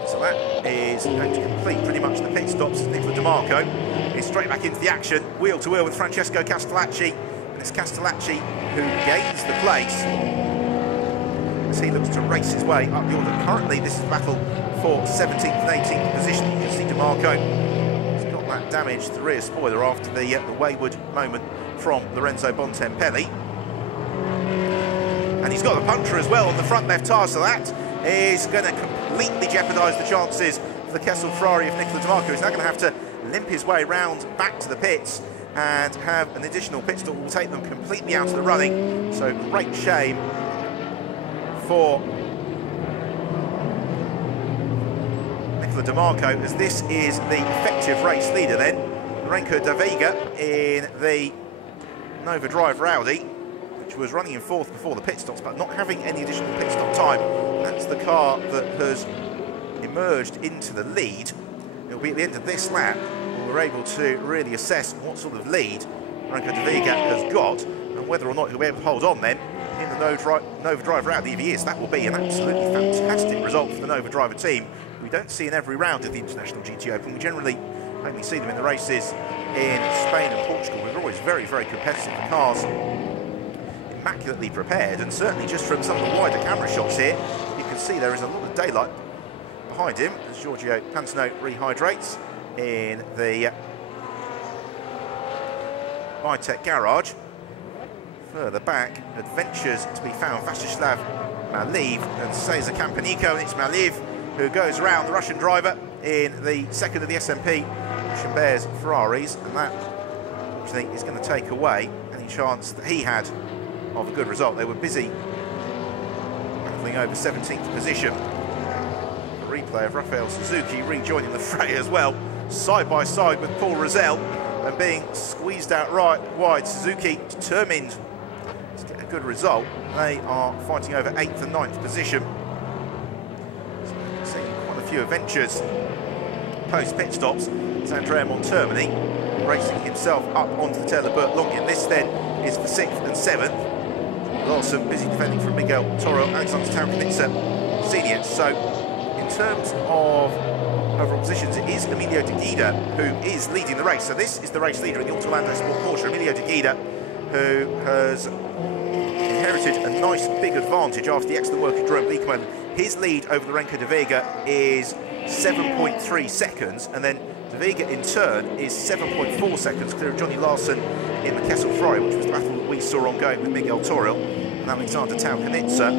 So that is going to complete pretty much the pit stops. Nicola Di Marco is straight back into the action, wheel to wheel with Francesco Castellacci, and it's Castellacci who gains the place as he looks to race his way up the order. Currently, this is a battle for 17th and 18th position. You can see Di Marco has got that damage to the rear spoiler after the wayward moment from Lorenzo Bontempelli. And he's got the puncture as well on the front left tyre, so that is going to completely jeopardise the chances for the Kessel Ferrari of Nicola Di Marco. He's now going to have to limp his way round back to the pits and have an additional pit stop will take them completely out of the running. So great shame for Nicola Di Marco, as this is the effective race leader then. Renko de Vega in the Nova Drive Rowdy, which was running in fourth before the pit stops, but not having any additional pit stop time. That's the car that has emerged into the lead. It'll be at the end of this lap when we're able to really assess what sort of lead Renko de Vega has got and whether or not he'll be able to hold on then in the Nova Drive Rowdy. If he is, that will be an absolutely fantastic result for the Nova Driver team. We don't see in every round of the International GT Open. We generally only see them in the races in Spain and Portugal. They're always very, very competitive. The cars immaculately prepared, and certainly just from some of the wider camera shots here, you can see there is a lot of daylight behind him as Giorgio Pantano rehydrates in the Vitec garage. Further back, adventures to be found, Vastislav Maliv and Cesar Campanico, and it's Maliv who goes around the Russian driver in the second of the SMP Chambert's Ferraris, and that, I think, is going to take away any chance that he had of a good result. They were busy battling over 17th position. A replay of Rafael Suzuki rejoining the fray as well, side by side with Paul Rosell, and being squeezed out right wide. Suzuki determined to get a good result. They are fighting over 8th and 9th position. So seeing quite a few adventures post pit stops. It's Andrea Montermini racing himself up onto the tail of Bert Longin. This then is for 6th and 7th. Larson busy defending from Miguel Toro, Alexander Taunkanitsa Senior. So in terms of overall positions, it is Emilio de Guida who is leading the race. So this is the race leader in the Autolando Sport Porsche, Emilio de Guida, who has inherited a nice big advantage after the excellent work of Jerome Bleekman. His lead over the Renko de Vega is 7.3 seconds, and then de Vega in turn is 7.4 seconds clear of Johnny Larson in the Kessel Ferrari, which was the battle that we saw ongoing with Miguel Toril and Alexander Taunkanitsa.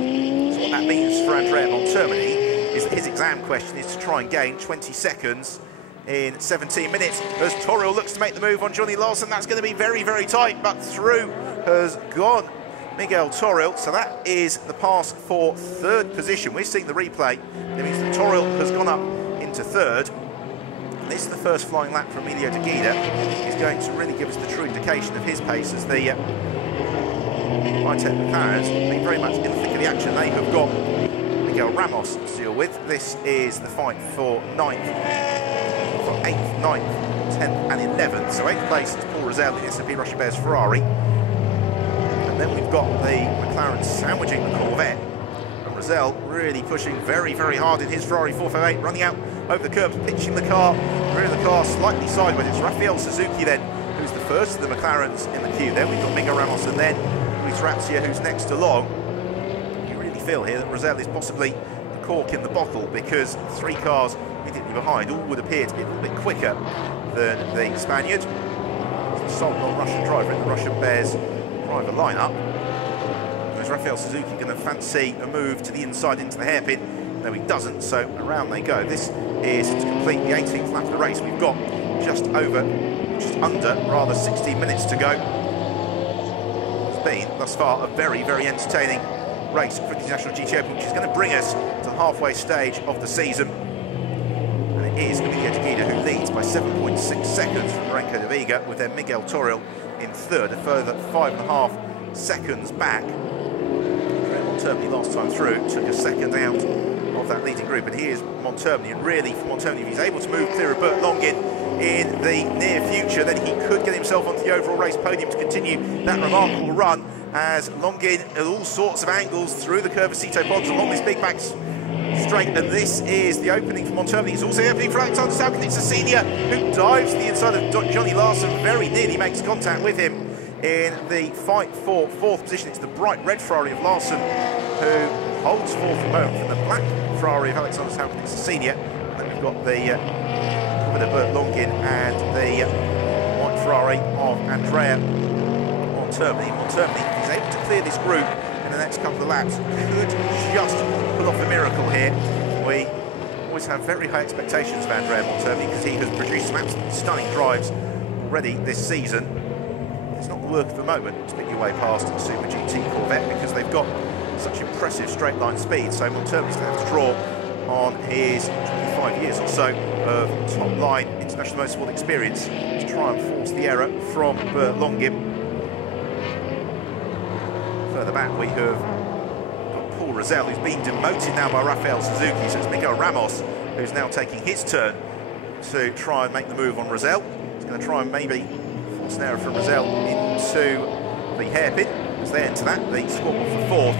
So what that means for Andrea Montermini is that his exam question is to try and gain 20 seconds in 17 minutes. As Toril looks to make the move on Johnny Larson, that's going to be very, very tight, but through has gone Miguel Toril. So that is the pass for third position. We're seeing the replay. It means that Toril has gone up into third. And this is the first flying lap from Emilio de Guida. He's going to really give us the true indication of his pace as the Vitec McLarens being very much in the thick of the action. They have got Miguel Ramos to deal with. This is the fight for 9th, for 8th, 9th, 10th and 11th. So 8th place is Paul Rosell in the SMP Russia Bears Ferrari. And then we've got the McLaren sandwiching the Corvette. And Rosell really pushing very, very hard in his Ferrari 458, running out over the curb, pitching the car, rearing the car slightly sideways. It's Rafael Suzuki then, who's the first of the McLarens in the queue. Then we've got Miguel Ramos and then Luis Razia, who's next along. You really feel here that Rosell is possibly the cork in the bottle, because 3 cars immediately behind all would appear to be a little bit quicker than the Spaniard. It's a solid Russian driver in the Russian Bears driver lineup. Is Rafael Suzuki going to fancy a move to the inside into the hairpin? No, he doesn't, so around they go. This is to complete the 18th lap of the race. We've got just under 16 minutes to go. It's been, thus far, a very, very entertaining race for the International GT Open, which is going to bring us to the halfway stage of the season. And it is Emilio de Guida who leads by 7.6 seconds from Renko de Vega, with then Miguel Toril in third, a further 5.5 seconds back. Montermini last time through took a second out of that leading group, and here's Montermini, and really for Montermini, if he's able to move clear of Bert Longin in the near future, then he could get himself onto the overall race podium to continue that remarkable run, as Longin at all sorts of angles through the Curvacito ponds along this big back straight. And this is the opening for Montermini. It's also the opening for Alexander Taunkanitsa Senior, who dives to the inside of Johnny Larson, very nearly makes contact with him in the fight for 4th position. It's the bright red Ferrari of Larson who holds 4th at the moment from the black Ferrari of Alexander Taunkanitsa Senior. And then we've got the bit of Bert Longin and the white Ferrari of Andrea Montermini. Montermini, if he's able to clear this group in the next couple of laps, could just pull off a miracle here. We always have very high expectations of Andrea Montermini, because he has produced some absolutely stunning drives already this season. work at the moment to pick your way past the Super GT Corvette because they've got such impressive straight line speed. So Montermi's going to have to draw on his 25 years or so of top line international motorsport experience to try and force the error from Bert Longin. Further back we have got Paul Rosell, who's been demoted now by Rafael Suzuki, so it's Miguel Ramos who's now taking his turn to try and make the move on Rosell. He's going to try and maybe force an error from Rosell into the hairpin. As they enter that, the squad for fourth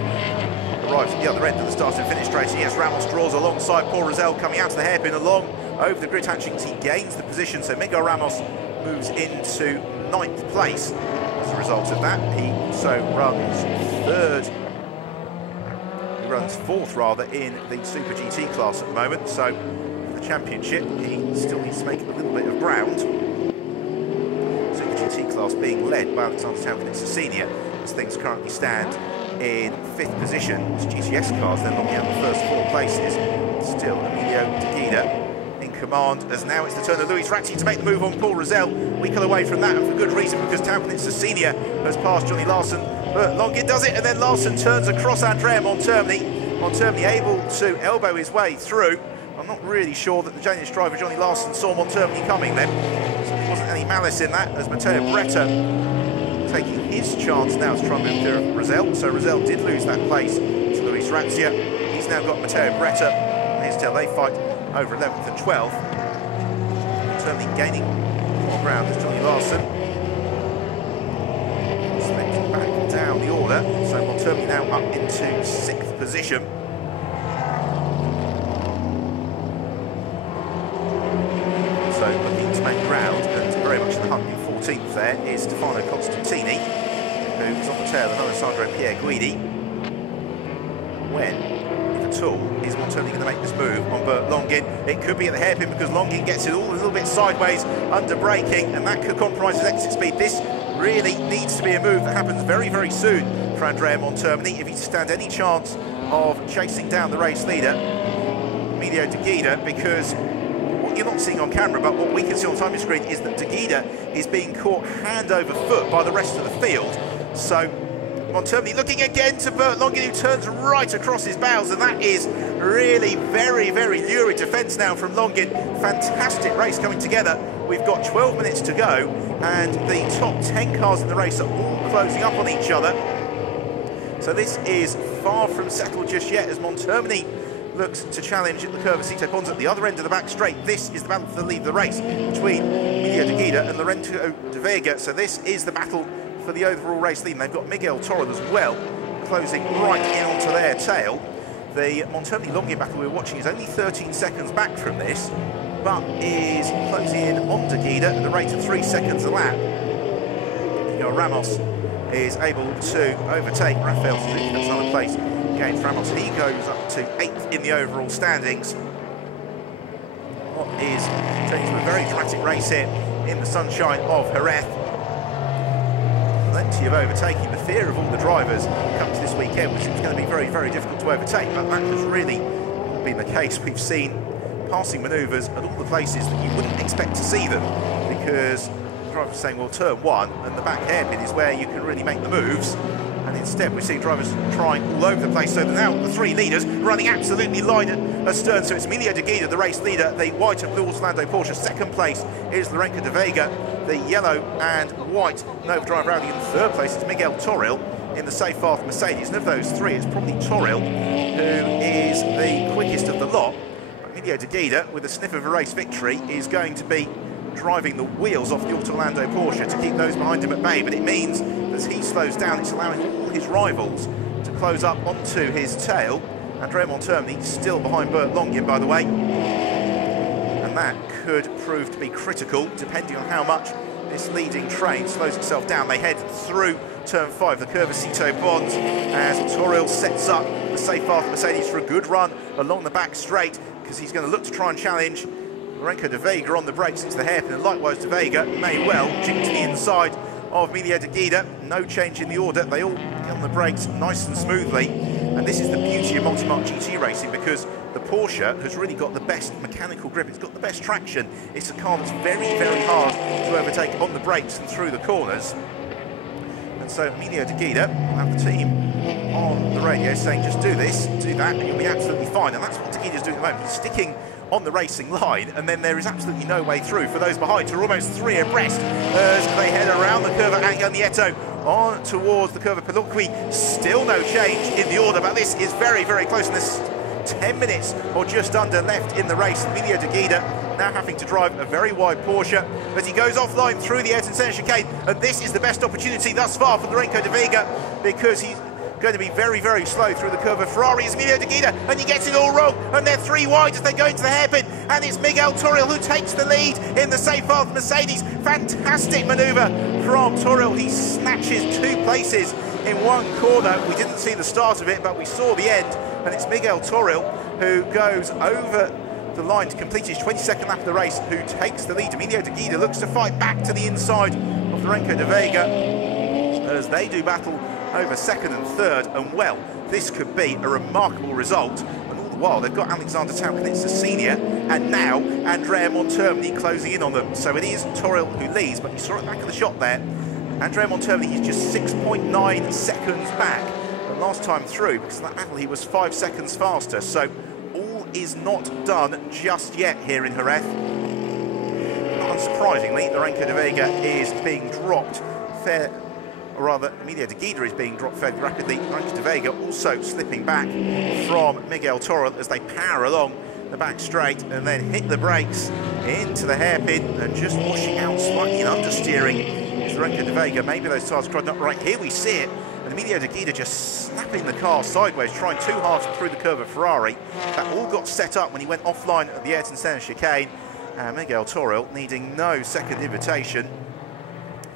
arrives at the other end of the start and finish straight. Yes, Ramos draws alongside Paul Rosell, coming out to the hairpin along over the grid hatchings. He gains the position, so Miguel Ramos moves into 9th place. As a result of that, he also runs fourth rather in the Super GT class at the moment. So for the championship, he still needs to make a little bit of ground. Super GT class being led by Alexander Tauknitzer Senior, as things currently stand in 5th position. As GTS cars then looking at the first 4 places. Still Emilio Teguida in command, as now it's the turn of Luis Ratti to make the move on Paul Rosell. Weaker away from that, and for good reason, because Tauknitzer Senior has passed Johnny Larsson. But Longin does it, and then Larsson turns across Andrea Montermi. Montermi able to elbow his way through. I'm not really sure that the Danish driver Johnny Larsson saw Montermi coming then. So there wasn't any malice in that, as Matteo Bretta taking his chance now to try and move through Rosell. So Rosell did lose that place to Luis Razzia. He's now got Matteo Bretta, and his tail they fight over 11th and 12th. Certainly gaining more ground as Johnny Larsson slips back down the order. So Montermi now up into 6th position. So looking to make ground, and very much in the hunt in 14th there is Stefano Constantini, who's on the tail of Alessandro Pierre Guidi. When, if at all, is Montermi going to make this move on Bert Longin? It could be at the hairpin, because Longin gets it all a little bit sideways under braking, and that could compromise his exit speed. This really needs to be a move that happens very, very soon for Andrea Montermi if he stands any chance of chasing down the race leader, Emilio Teguida, because what you're not seeing on camera, but what we can see on the timing screen, is that Teguida is being caught hand over foot by the rest of the field. So Montermi looking again to Bert Longin, who turns right across his bows, and that is really very, very lurid defence now from Longin. Fantastic race coming together. We've got 12 minutes to go, and the top 10 cars in the race are all closing up on each other. So this is far from settled just yet, as Montermi looks to challenge at the Curvacito Ponds at the other end of the back straight. This is the battle for the lead of the race between Emilio Teguida and Lorenzo de Vega. So this is the battle for the overall race lead. And they've got Miguel Torrell as well, closing right in onto their tail. The Montermi-Longin battle we're watching is only 13 seconds back from this, but is closing in on Teguida at the rate of 3 seconds a lap. Miguel Ramos is able to overtake Rafael Suzuki. That's another place against Ramos. He goes up to 8th in the overall standings. What is turning into a very dramatic race here in the sunshine of Jerez. Plenty of overtaking. The fear of all the drivers comes this weekend, which is going to be very, very difficult to overtake, but that has really been the case. We've seen passing manoeuvres at all the places that you wouldn't expect to see them, because drivers are saying, well, turn 1 and the back hairpin is where you can really make the moves, and instead we're seeing drivers trying all over the place. So now the 3 leaders running absolutely line astern. So it's Emilio Teguida, the race leader, the white and blue Orlando Porsche. 2nd place is Lorenzo de Vega, the yellow and white Nova driver Audi. In 3rd place is Miguel Torrell in the Safe Path Mercedes, and of those 3 it's probably Torrell who is the quickest of the lot. Emilio Teguida, with a sniff of a race victory, is going to be driving the wheels off the Orlando Porsche to keep those behind him at bay, but it means as he slows down, it's allowing all his rivals to close up onto his tail. Andrea Montermi still behind Bert Longin, by the way, and that could prove to be critical depending on how much this leading train slows itself down. They head through turn 5, the Curvacito Ponds, as Torrell sets up the Safe Path Mercedes for a good run along the back straight, because he's going to look to try and challenge Lorenzo de Vega on the brakes into the hairpin, and likewise de Vega may well jink to the inside of Emilio Teguida. No change in the order, they all get on the brakes nice and smoothly, and this is the beauty of multi-mark GT racing, because the Porsche has really got the best mechanical grip, it's got the best traction. It's a car that's very, very hard to overtake on the brakes and through the corners. And so Emilio de Guida will have the team on the radio saying, just do this, do that, and you'll be absolutely fine. And that's what de Guida's doing at the moment. He's sticking on the racing line, and then there is absolutely no way through for those behind, who are almost 3 abreast as they head around the curve at Anglianieto on towards the curve of Peluqui. Still no change in the order, but this is very, very close. And there's 10 minutes or just under left in the race. Emilio de Guida now having to drive a very wide Porsche as he goes offline through the Ayrton Senna chicane. And this is the best opportunity thus far for Lorenzo de Vega, because he's going to be very, very slow through the curve of Ferrari. Is Emilio de Guida, and he gets it all wrong, and they're 3 wide as they go into the hairpin, and it's Miguel Toril who takes the lead in the safe path Mercedes. Fantastic manoeuvre from Toril. He snatches 2 places in 1 corner. We didn't see the start of it, but we saw the end, and it's Miguel Toril who goes over the line to complete his 22nd lap of the race, who takes the lead. Emilio de Guida looks to fight back to the inside of Lorenzo de Vega as they do battle over 2nd and 3rd, and well, this could be a remarkable result. And all the while they've got Alexander Tauknitsa Senior and now Andrea Montermini closing in on them. So it is Toril who leads, but you saw at the back of the shot there, Andrea Montermini is just 6.9 seconds back. And last time through, because of that battle, he was 5 seconds faster. So all is not done just yet here in Jerez. Not unsurprisingly, Lorenzo de Vega is being dropped Emilio de Guida is being dropped fairly rapidly. Lorenzo de Vega also slipping back from Miguel Toril as they power along the back straight and then hit the brakes into the hairpin, and just washing out slightly in understeering is Lorenzo de Vega. Maybe those tyres crowded up. Right, here we see it. And Emilio de Guida just snapping the car sideways, trying too hard through the curve of Ferrari. That all got set up when he went offline at the Ayrton Senna chicane. And Miguel Toril needing no second invitation.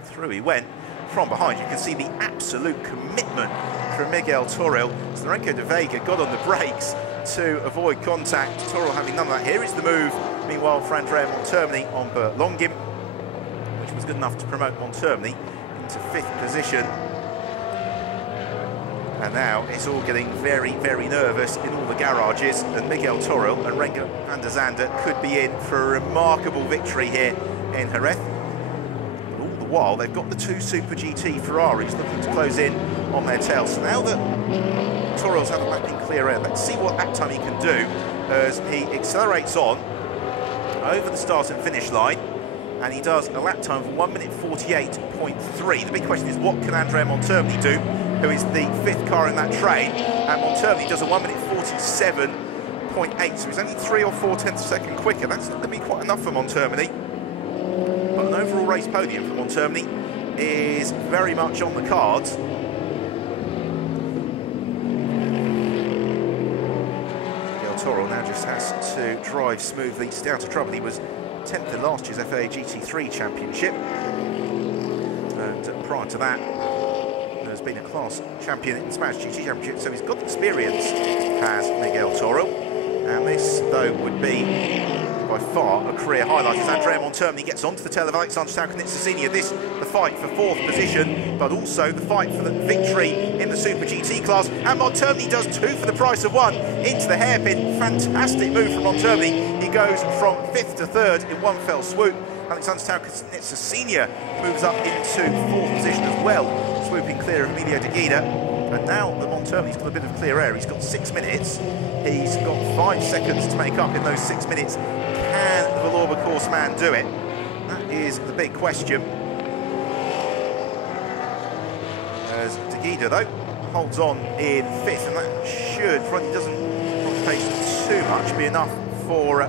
Through he went. From behind, you can see the absolute commitment from Miguel Toril. So Lorenzo de Vega got on the brakes to avoid contact. Toril having none of that. Here is the move, meanwhile, for Andrea Montermini on Bert Longin, which was good enough to promote Montermini into 5th position. And now it's all getting very, very nervous in all the garages, and Miguel Toril and Renger van der Zande could be in for a remarkable victory here in Jerez. While they've got the 2 Super GT Ferraris looking to close in on their tail. So now that Toril's had a lap in clear air, let's see what lap time he can do as he accelerates on over the start and finish line, and he does a lap time of 1 minute 48.3. The big question is, what can Andrea Montermini do, who is the 5th car in that train? And Montermini does a 1 minute 47.8, so he's only 3 or 4 tenths of a second quicker. That's not going to be quite enough for Montermini. But an overall race podium for Montermini is very much on the cards. Miguel Toril now just has to drive smoothly, stay out of trouble. He was 10th in last year's FIA GT3 Championship. And prior to that, there's been a class champion in the Spanish GT Championship, so he's got experience, has Miguel Toril. And this, though, would be by far a career highlight as Andrea Montermini gets onto the tail of Alexander Tauknitsa Senior. This, the fight for 4th position, but also the fight for the victory in the Super GT class. And Montermini does 2 for the price of 1 into the hairpin. Fantastic move from Montermini. He goes from 5th to 3rd in 1 fell swoop. Alexander Tauknitsa Senior moves up into 4th position as well, swooping clear of Emilio de Guida. And now that Montermini's got a bit of clear air, he's got 6 minutes. He's got 5 seconds to make up in those 6 minutes. Can the Valour course man do it? That is the big question. As de Guida, though, holds on in 5th, and that should, provided he doesn't pace too much, be enough for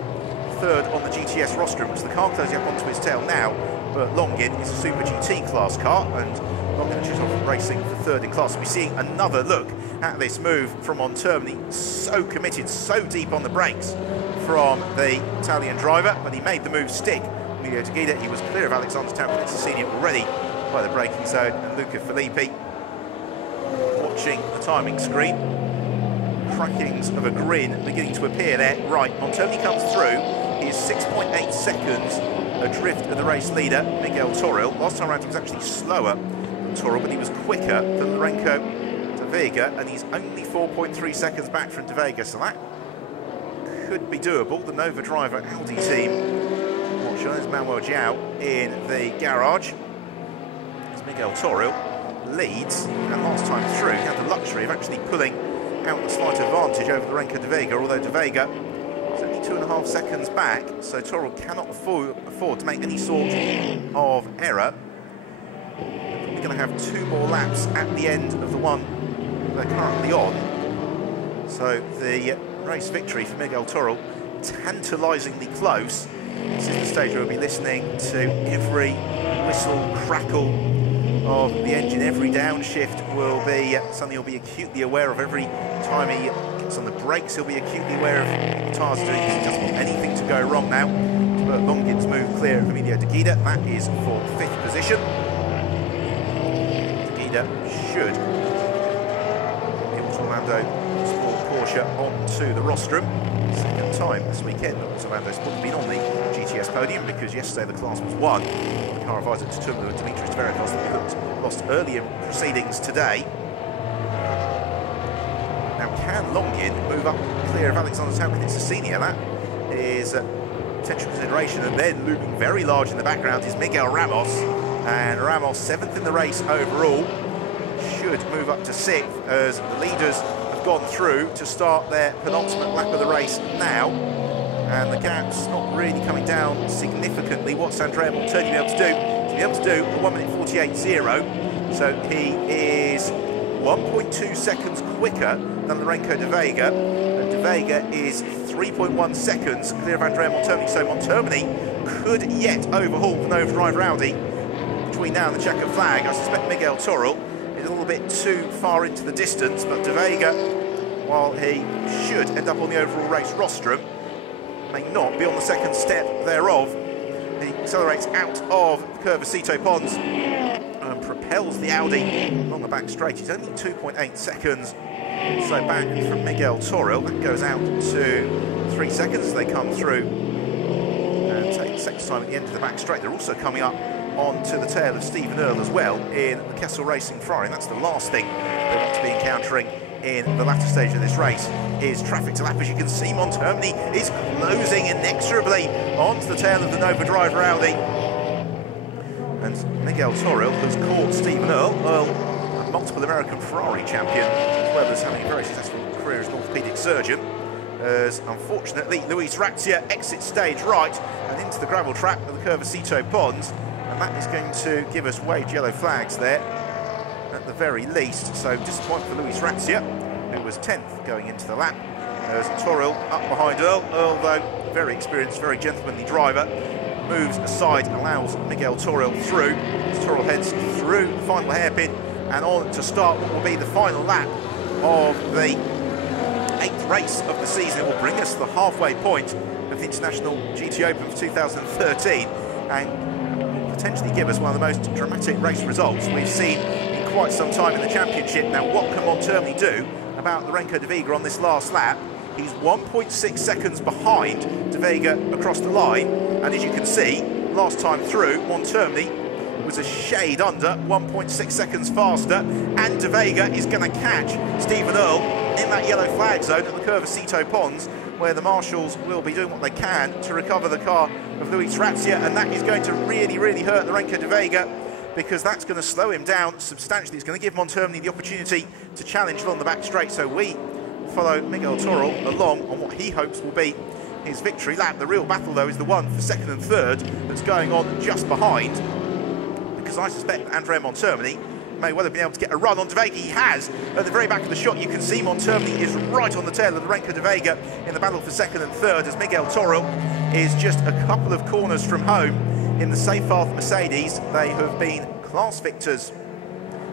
3rd on the GTS rostrum, which the car closing up onto his tail now. But Longin is a Super GT class car, and Longin is off racing for 3rd in class. We're seeing another look at this move from Montermini. So committed, so deep on the brakes from the Italian driver, but he made the move stick. Emilio de Guida, he was clear of Alexander Tauknitsa Senior already by the braking zone, and Luca Filippi watching the timing screen. Crackings of a grin beginning to appear there. Right, Montermini comes through. He is 6.8 seconds adrift of the race leader, Miguel Toril. Last time around he was actually slower than Toril, but he was quicker than Lorenzo de Vega, and he's only 4.3 seconds back from de Vega, so that could be doable. The Nova driver Audi team, watch, there's Manuel Jiao in the garage. There's Miguel Toril, leads, and last time through he had the luxury of actually pulling out the slight advantage over Lorenko de Vega, although de Vega is only 2.5 seconds back, so Toro cannot afford to make any sort of error. They're probably going to have 2 more laps at the end of the one they're currently on. So the race victory for Miguel Toro, tantalisingly close. This is the stage where we'll be listening to every whistle, crackle of the engine. Every downshift will be something he'll be acutely aware of. Every time he gets on the brakes, he'll be acutely aware of what the tyres are doing, because he doesn't want anything to go wrong now. But Longin's move clear of Emilio de Guida. That is for 5th position. De Guida should get Orlando Sport Porsche onto the rostrum. Second time this weekend that Orlando Sport has been on the GTS podium, because yesterday the class was won. The car of Isaac Tutumlu and Dimitris Verekos that lost earlier proceedings today. Now, can Longin move up clear of Alexander Taukaditz Senior? That is a potential consideration. And then looming very large in the background is Miguel Ramos, and Ramos 7th in the race overall, should move up to 6th as the leaders gone through to start their penultimate lap of the race now, and the gap's not really coming down significantly. What's Andrea Montoni be able to do? To be able to do a 1:48.0, so he is 1.2 seconds quicker than Lorenko de Vega, and de Vega is 3.1 seconds clear of Andrea Montoni, so Montoni could yet overhaul the Nova Drive Rowdy between now and the checkered flag. I suspect Miguel Toro is a little bit too far into the distance, but de Vega, while he should end up on the overall race rostrum, may not be on the second step thereof. He accelerates out of Curvacito Ponds and propels the Audi along the back straight. He's only 2.8 seconds, so back from Miguel Toro. That goes out to 3 seconds as they come through and take second time at the end of the back straight. They're also coming up onto the tail of Stephen Earle as well in the Kessel Racing Ferrari. And that's the last thing they want to be encountering in the latter stage of this race, is traffic to lap. As you can see, Montoni is closing inexorably onto the tail of the Nova Drive Rowdy. And Miguel Toro has caught Stephen Earle. Earle, a multiple American Ferrari champion, as well as having a very successful career as an orthopaedic surgeon. As unfortunately Luis Razzia exits stage right and into the gravel trap of the Curvacito Ponds. And that is going to give us wage yellow flags there, at the very least. So disappointment for Luis Razzia, who was 10th going into the lap, as Toro up behind Earle. Earle, though, very experienced, very gentlemanly driver, moves aside, allows Miguel Toro through. As Toro heads through the final hairpin and on to start what will be the final lap of the 8th race of the season. It will bring us to the halfway point of the International GT Open for 2013 and potentially give us one of the most dramatic race results we've seen in quite some time in the championship. Now, what can Montoni do about Lorenko de Vega on this last lap? He's 1.6 seconds behind de Vega across the line, and as you can see, last time through, Montoni was a shade under, 1.6 seconds faster, and de Vega is going to catch Stephen Earle in that yellow flag zone at the Curvacito Ponds, where the marshals will be doing what they can to recover the car of Luis Razzia, and that is going to really, really hurt Lorenko de Vega, because that's going to slow him down substantially. It's going to give Montoni the opportunity to challenge along the back straight. So we follow Miguel Toro along on what he hopes will be his victory lap. The real battle, though, is the one for second and third that's going on just behind, because I suspect that Andrea Montoni may well have been able to get a run on de Vega. He has. At the very back of the shot, you can see Montoni is right on the tail of Lorenko de Vega in the battle for second and third, as Miguel Toro is just a couple of corners from home in the Safe Path Mercedes. They have been class victors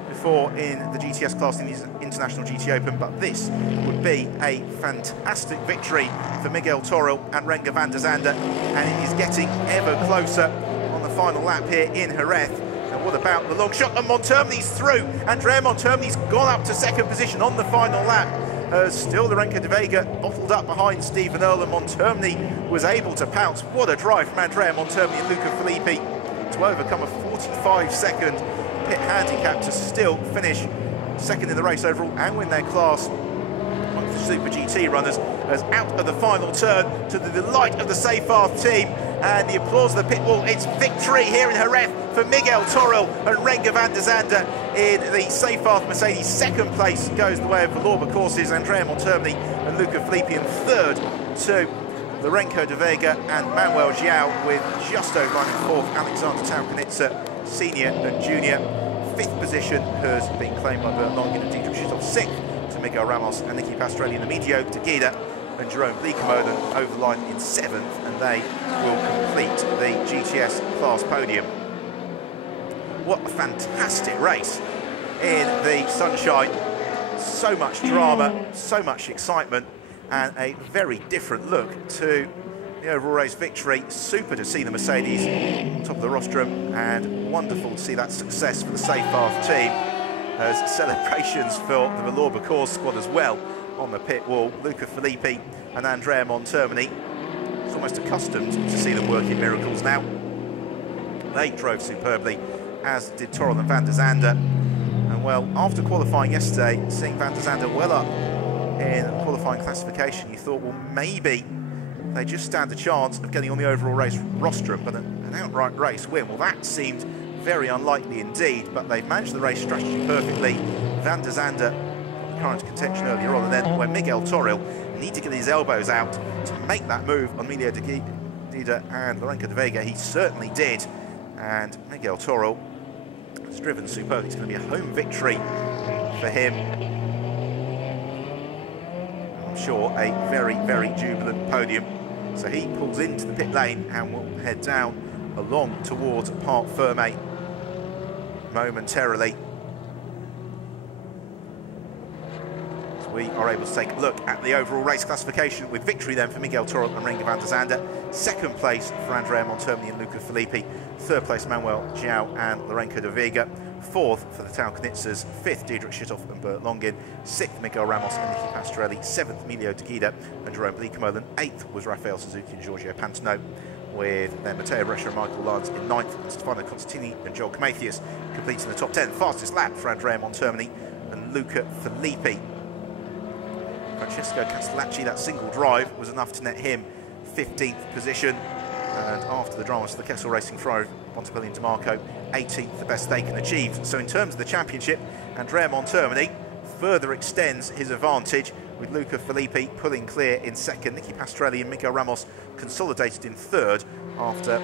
before in the GTS class in the International GT Open, but this would be a fantastic victory for Miguel Toro and Renger van der Zande, and it is getting ever closer on the final lap here in Jerez. And what about the long shot? And Montoni's through. Andrea Montoni's gone up to second position on the final lap. Still Lorenko de Vega bottled up behind Stephen Earle, and Montoni was able to pounce. What a drive from Andrea Montoni and Luca Filippi to overcome a 45-second pit handicap to still finish second in the race overall and win their class amongst the Super GT runners, as out of the final turn, to the delight of the Seyfarth team and the applause of the pit wall. It's victory here in Jerez for Miguel Toril and Renger van der Zande in the Seyfarth Mercedes. Second place goes the way of Valorba Courses, Andrea Montermini and Luca Filippi in third to Lorenzo de Vega and Manuel João, with just overlining fourth Alexander Tauknitzer, senior and junior. Fifth position has been claimed by Bert Longen and Dietrich Schütthoff. Sixth to Miguel Ramos and Nicky Pastrelli in the Medio de Guida, and Jerome Bleekemolen over the line in seventh, and they will complete the GTS class podium. What a fantastic race in the sunshine. So much drama, so much excitement, and a very different look to the overall race victory. Super to see the Mercedes on top of the rostrum, and wonderful to see that success for the Seyfarth team, as celebrations for the Valorba course squad as well on the pit wall. Luca Filippi and Andrea Montermini, it's almost accustomed to see them working miracles now. They drove superbly, as did Toril and van der Zande. And well, after qualifying yesterday, seeing van der Zande well up in qualifying classification, you thought, well, maybe they just stand a chance of getting on the overall race rostrum, but an outright race win, well, that seemed very unlikely indeed. But they've managed the race strategy perfectly. Van der Zande current contention earlier on, and then when Miguel Toril need to get his elbows out to make that move on Emilio de Guida and Lorenzo de Vega, he certainly did. And Miguel Toril has driven superb. It's going to be a home victory for him. I'm sure a very, very jubilant podium. So he pulls into the pit lane and will head down along towards Parc Fermé momentarily. So we are able to take a look at the overall race classification, with victory then for Miguel Toril and Renger van der Zande. Second place for Andrea Montermini and Luca Filippi. Third place Manuel João and Lorenzo de Vega. Fourth for the Tauknitzers. Fifth Dietrich Schütthoff and Bert Longen. Sixth Miguel Ramos and Nicky Pastrelli. Seventh Emilio de Guida and Jerome Bleekemolen. Eighth was Rafael Suzuki and Giorgio Pantano, with then Matteo Brescia and Michael Lyons in ninth, and Stefano Constantini and Joel Camathius completing the top 10. Fastest lap for Andrea Montermini and Luca Filippi. Francesco Castellacci, that single drive was enough to net him 15th position. And after the dramas of the Kessel Racing Ferrari, Montepellier and DeMarco, 18th, the best they can achieve. So in terms of the championship, Andrea Montermini further extends his advantage, with Luca Filippi pulling clear in second. Nicky Pastrelli and Miguel Ramos consolidated in third after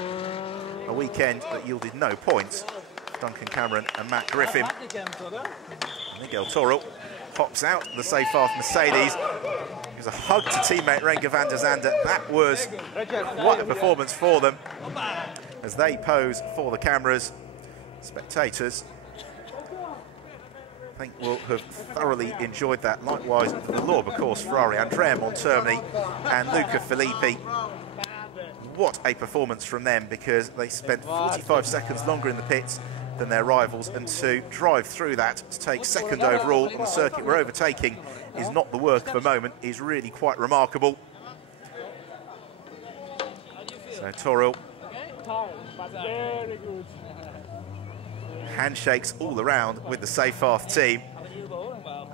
a weekend that yielded no points. Duncan Cameron and Matt Griffin. Miguel Toril pops out the Seyfarth Mercedes. It was a hug to teammate Renger van der Zande. That was quite a performance for them as they pose for the cameras. Spectators, I think, will have thoroughly enjoyed that. Likewise, the Valorba course Ferrari, Andrea Montermini and Luca Filippi. What a performance from them, because they spent 45 seconds longer in the pits than their rivals, and to drive through that to take second overall on the circuit where overtaking is not the work of a moment is really quite remarkable. So Toril, handshakes all around with the Seyfarth team,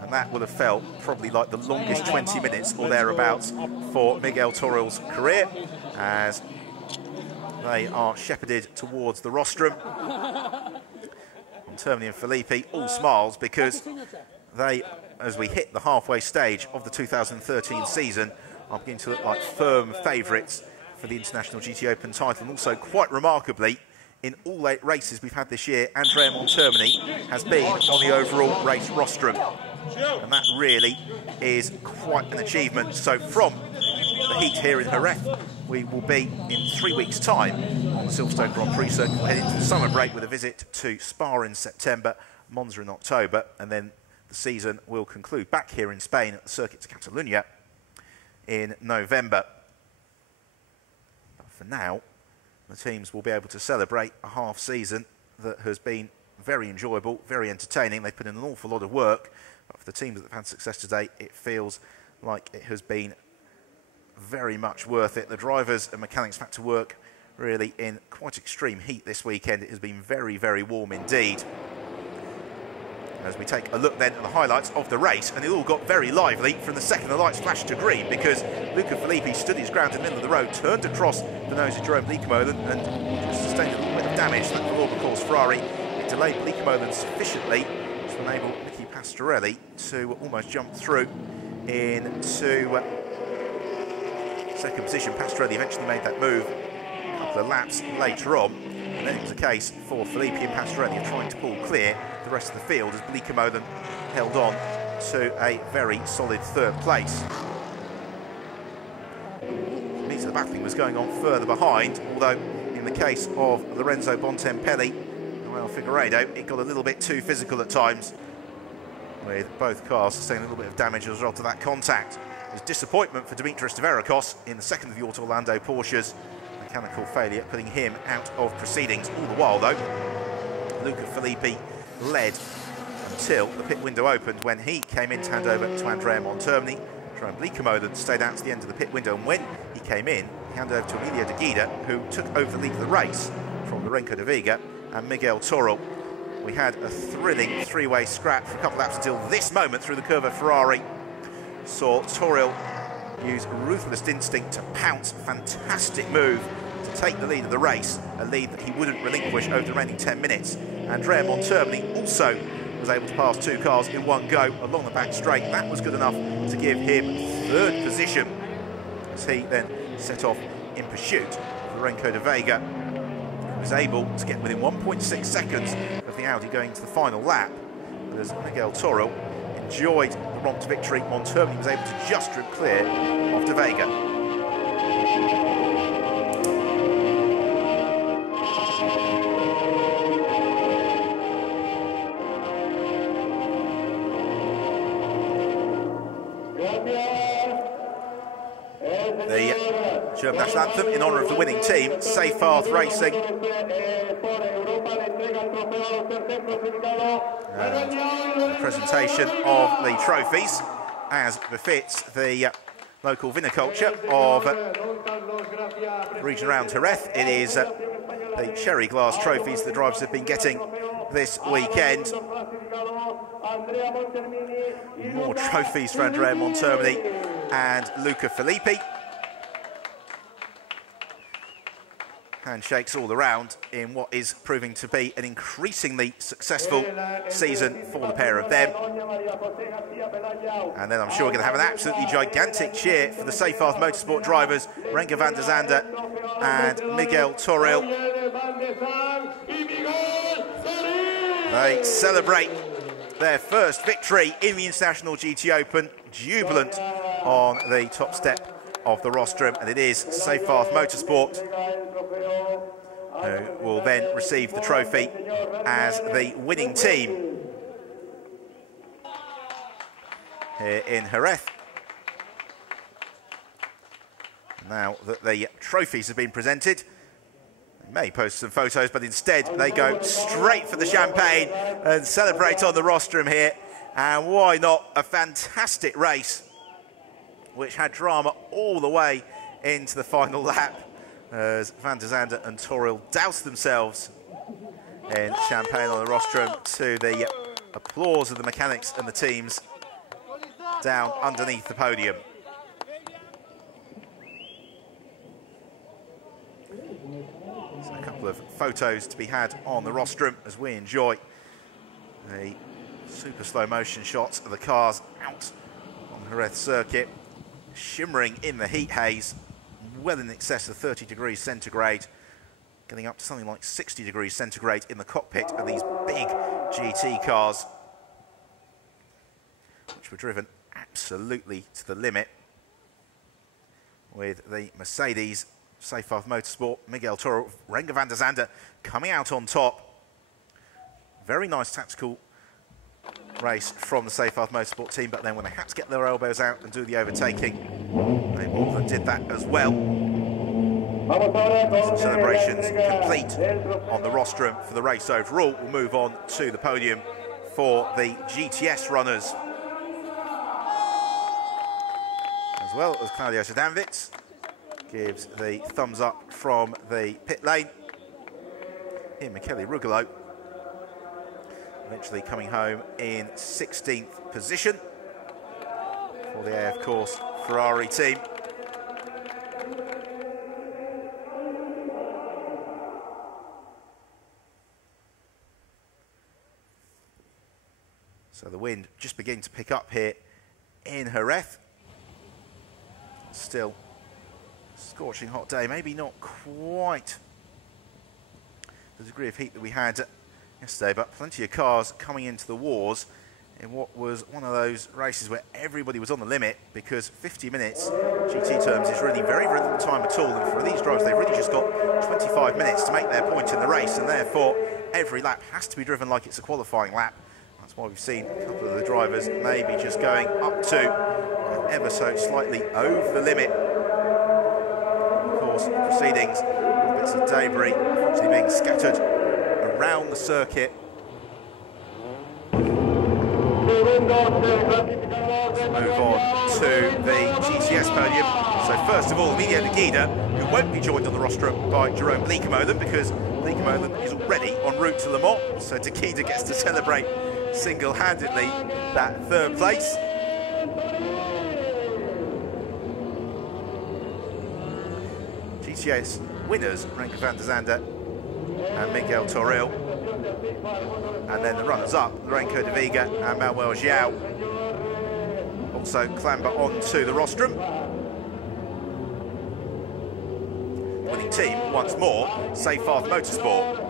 and that would have felt probably like the longest 20 minutes or thereabouts for Miguel Toril's career, as they are shepherded towards the rostrum. Montermini and Filippi all smiles, because they, as we hit the halfway stage of the 2013 season, are beginning to look like firm favourites for the International GT Open title. And also, quite remarkably, in all 8 races we've had this year, Andrea Montermini has been on the overall race rostrum, and that really is quite an achievement. So from the heat here in Jerez, we will be in 3 weeks' time on the Silverstone Grand Prix circuit. We'll head into the summer break with a visit to Spa in September, Monza in October, and then the season will conclude back here in Spain at the Circuit de Catalunya in November. But for now, the teams will be able to celebrate a half season that has been very enjoyable, very entertaining. They've put in an awful lot of work, but for the teams that have had success today, it feels like it has been very much worth it. The drivers and mechanics have had to work really in quite extreme heat this weekend. It has been very, very warm indeed. As we take a look then at the highlights of the race, and it all got very lively from the second the lights flashed to green, because Luca Filippi stood his ground in the middle of the road, turned across the nose of Jerome Bleekemolen and sustained a little bit of damage. That for of course Ferrari. It delayed Bleekemolen sufficiently to enable Nicky Pastorelli to almost jump through into second position. Pastorelli eventually made that move a couple of laps later on, and then it was a case for Filippi and Pastorelli trying to pull clear the rest of the field as Bleekemolen held on to a very solid third place. It means the battling was going on further behind, although in the case of Lorenzo Bontempelli and Noel Figueiredo, it got a little bit too physical at times, with both cars sustaining a little bit of damage as a result of that contact. It was disappointment for Dimitris Stavrakos in the second of the Auto Orlando Porsches. Mechanical failure putting him out of proceedings. All the while though, Luca Filippi led until the pit window opened, when he came in to hand over to Andrea Montermini. Jerome Bleekemolen stayed out to the end of the pit window, and when he came in, he handed over to Emilio de Guida, who took over the lead of the race from Lorenzo de Vega and Miguel Toro. We had a thrilling three-way scrap for a couple of laps until this moment through the curve of Ferrari. Saw Toro use ruthless instinct to pounce. Fantastic move to take the lead of the race, a lead that he wouldn't relinquish over the remaining 10 minutes. Andrea Montermini also was able to pass two cars in one go along the back straight. That was good enough to give him third position as he then set off in pursuit of Lorenzo de Vega, who was able to get within 1.6 seconds of the Audi going to the final lap. But as Miguel Toro enjoyed the romp to victory, Montermini was able to just strip clear of de Vega. The German national anthem in honour of the winning team, Safe Path Racing. And the presentation of the trophies, as befits the local viniculture of the region around Jerez. It is the cherry glass trophies the drivers have been getting this weekend. More trophies for Andrea Montermini and Luca Filippi. Handshakes all around in what is proving to be an increasingly successful season for the pair of them. And then I'm sure we're going to have an absolutely gigantic cheer for the Safe Path Motorsport drivers, Renger van der Zande and Miguel Toril. They celebrate their first victory in the International GT Open, jubilant on the top step of the rostrum, and it is Safe Path Motorsport who will then receive the trophy as the winning team here in Jerez. Now that the trophies have been presented, they may post some photos, but instead they go straight for the champagne and celebrate on the rostrum here. And why not? A fantastic race which had drama all the way into the final lap as Van der Zande and Toril doused themselves in champagne on the rostrum to the applause of the mechanics and the teams down underneath the podium. So a couple of photos to be had on the rostrum as we enjoy the super slow motion shots of the cars out on the Jerez circuit, shimmering in the heat haze, well in excess of 30 degrees centigrade, getting up to something like 60 degrees centigrade in the cockpit of these big GT cars, which were driven absolutely to the limit, with the Mercedes Safe Path Motorsport, Miguel Toro, Renger van der Zande coming out on top. Very nice tactical race from the Safe Path Motorsport team, but then when they had to get their elbows out and do the overtaking, they more than did that as well. Some celebrations complete on the rostrum for the race overall. We'll move on to the podium for the GTS runners, as well as Claudio Zdanowicz gives the thumbs up from the pit lane. Here Michele Rugolo eventually coming home in 16th position for the AF Course Ferrari team. So the wind just beginning to pick up here in Jerez. Still scorching hot day, maybe not quite the degree of heat that we had yesterday, but plenty of cars coming into the wars in what was one of those races where everybody was on the limit, because 50 minutes GT terms is really very, very little time at all, and for these drivers they've really just got 25 minutes to make their point in the race, and therefore every lap has to be driven like it's a qualifying lap. That's why we've seen a couple of the drivers maybe just going up to ever so slightly over the limit. Of course, proceedings, bits of debris unfortunately being scattered around the circuit. Let's move on to the GCS podium. So first of all, Emilio de Guida, who won't be joined on the rostrum by Jerome Bleekemolen, because Bleekemolen is already en route to Le Mans, so de Guida gets to celebrate single-handedly that third place. GCS winners, Renke van der Zande and Miguel Toril. And then the runners-up, Lorenzo de Vega and Manuel João, also clamber onto the rostrum. Winning team, once more, Seyfarth Motorsport.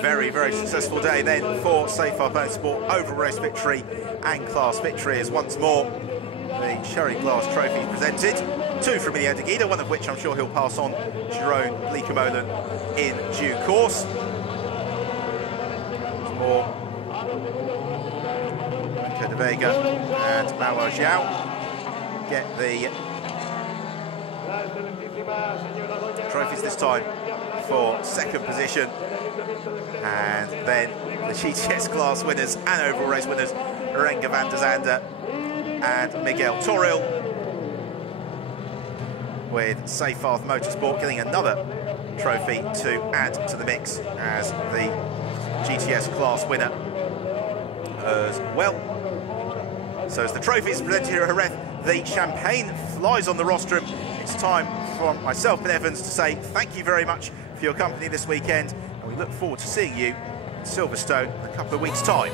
Very, very successful day then for Seyfarth Motorsport. Overall race victory and class victory, as once more the Sherry Glass Trophy is presented. Two from Emilio de Guida, one of which I'm sure he'll pass on Jerome Bleekemolen in due course. More Renke de Vega and Manuel João get the trophies this time for second position. And then the GTS class winners and overall race winners, Renke van der Zande and Miguel Toril, with Seyfarth Motorsport getting another trophy to add to the mix as the GTS class winner as well. So as the trophies presented here at Jerez, the champagne flies on the rostrum. It's time for myself and Evans to say thank you very much for your company this weekend, and we look forward to seeing you at Silverstone in a couple of weeks' time.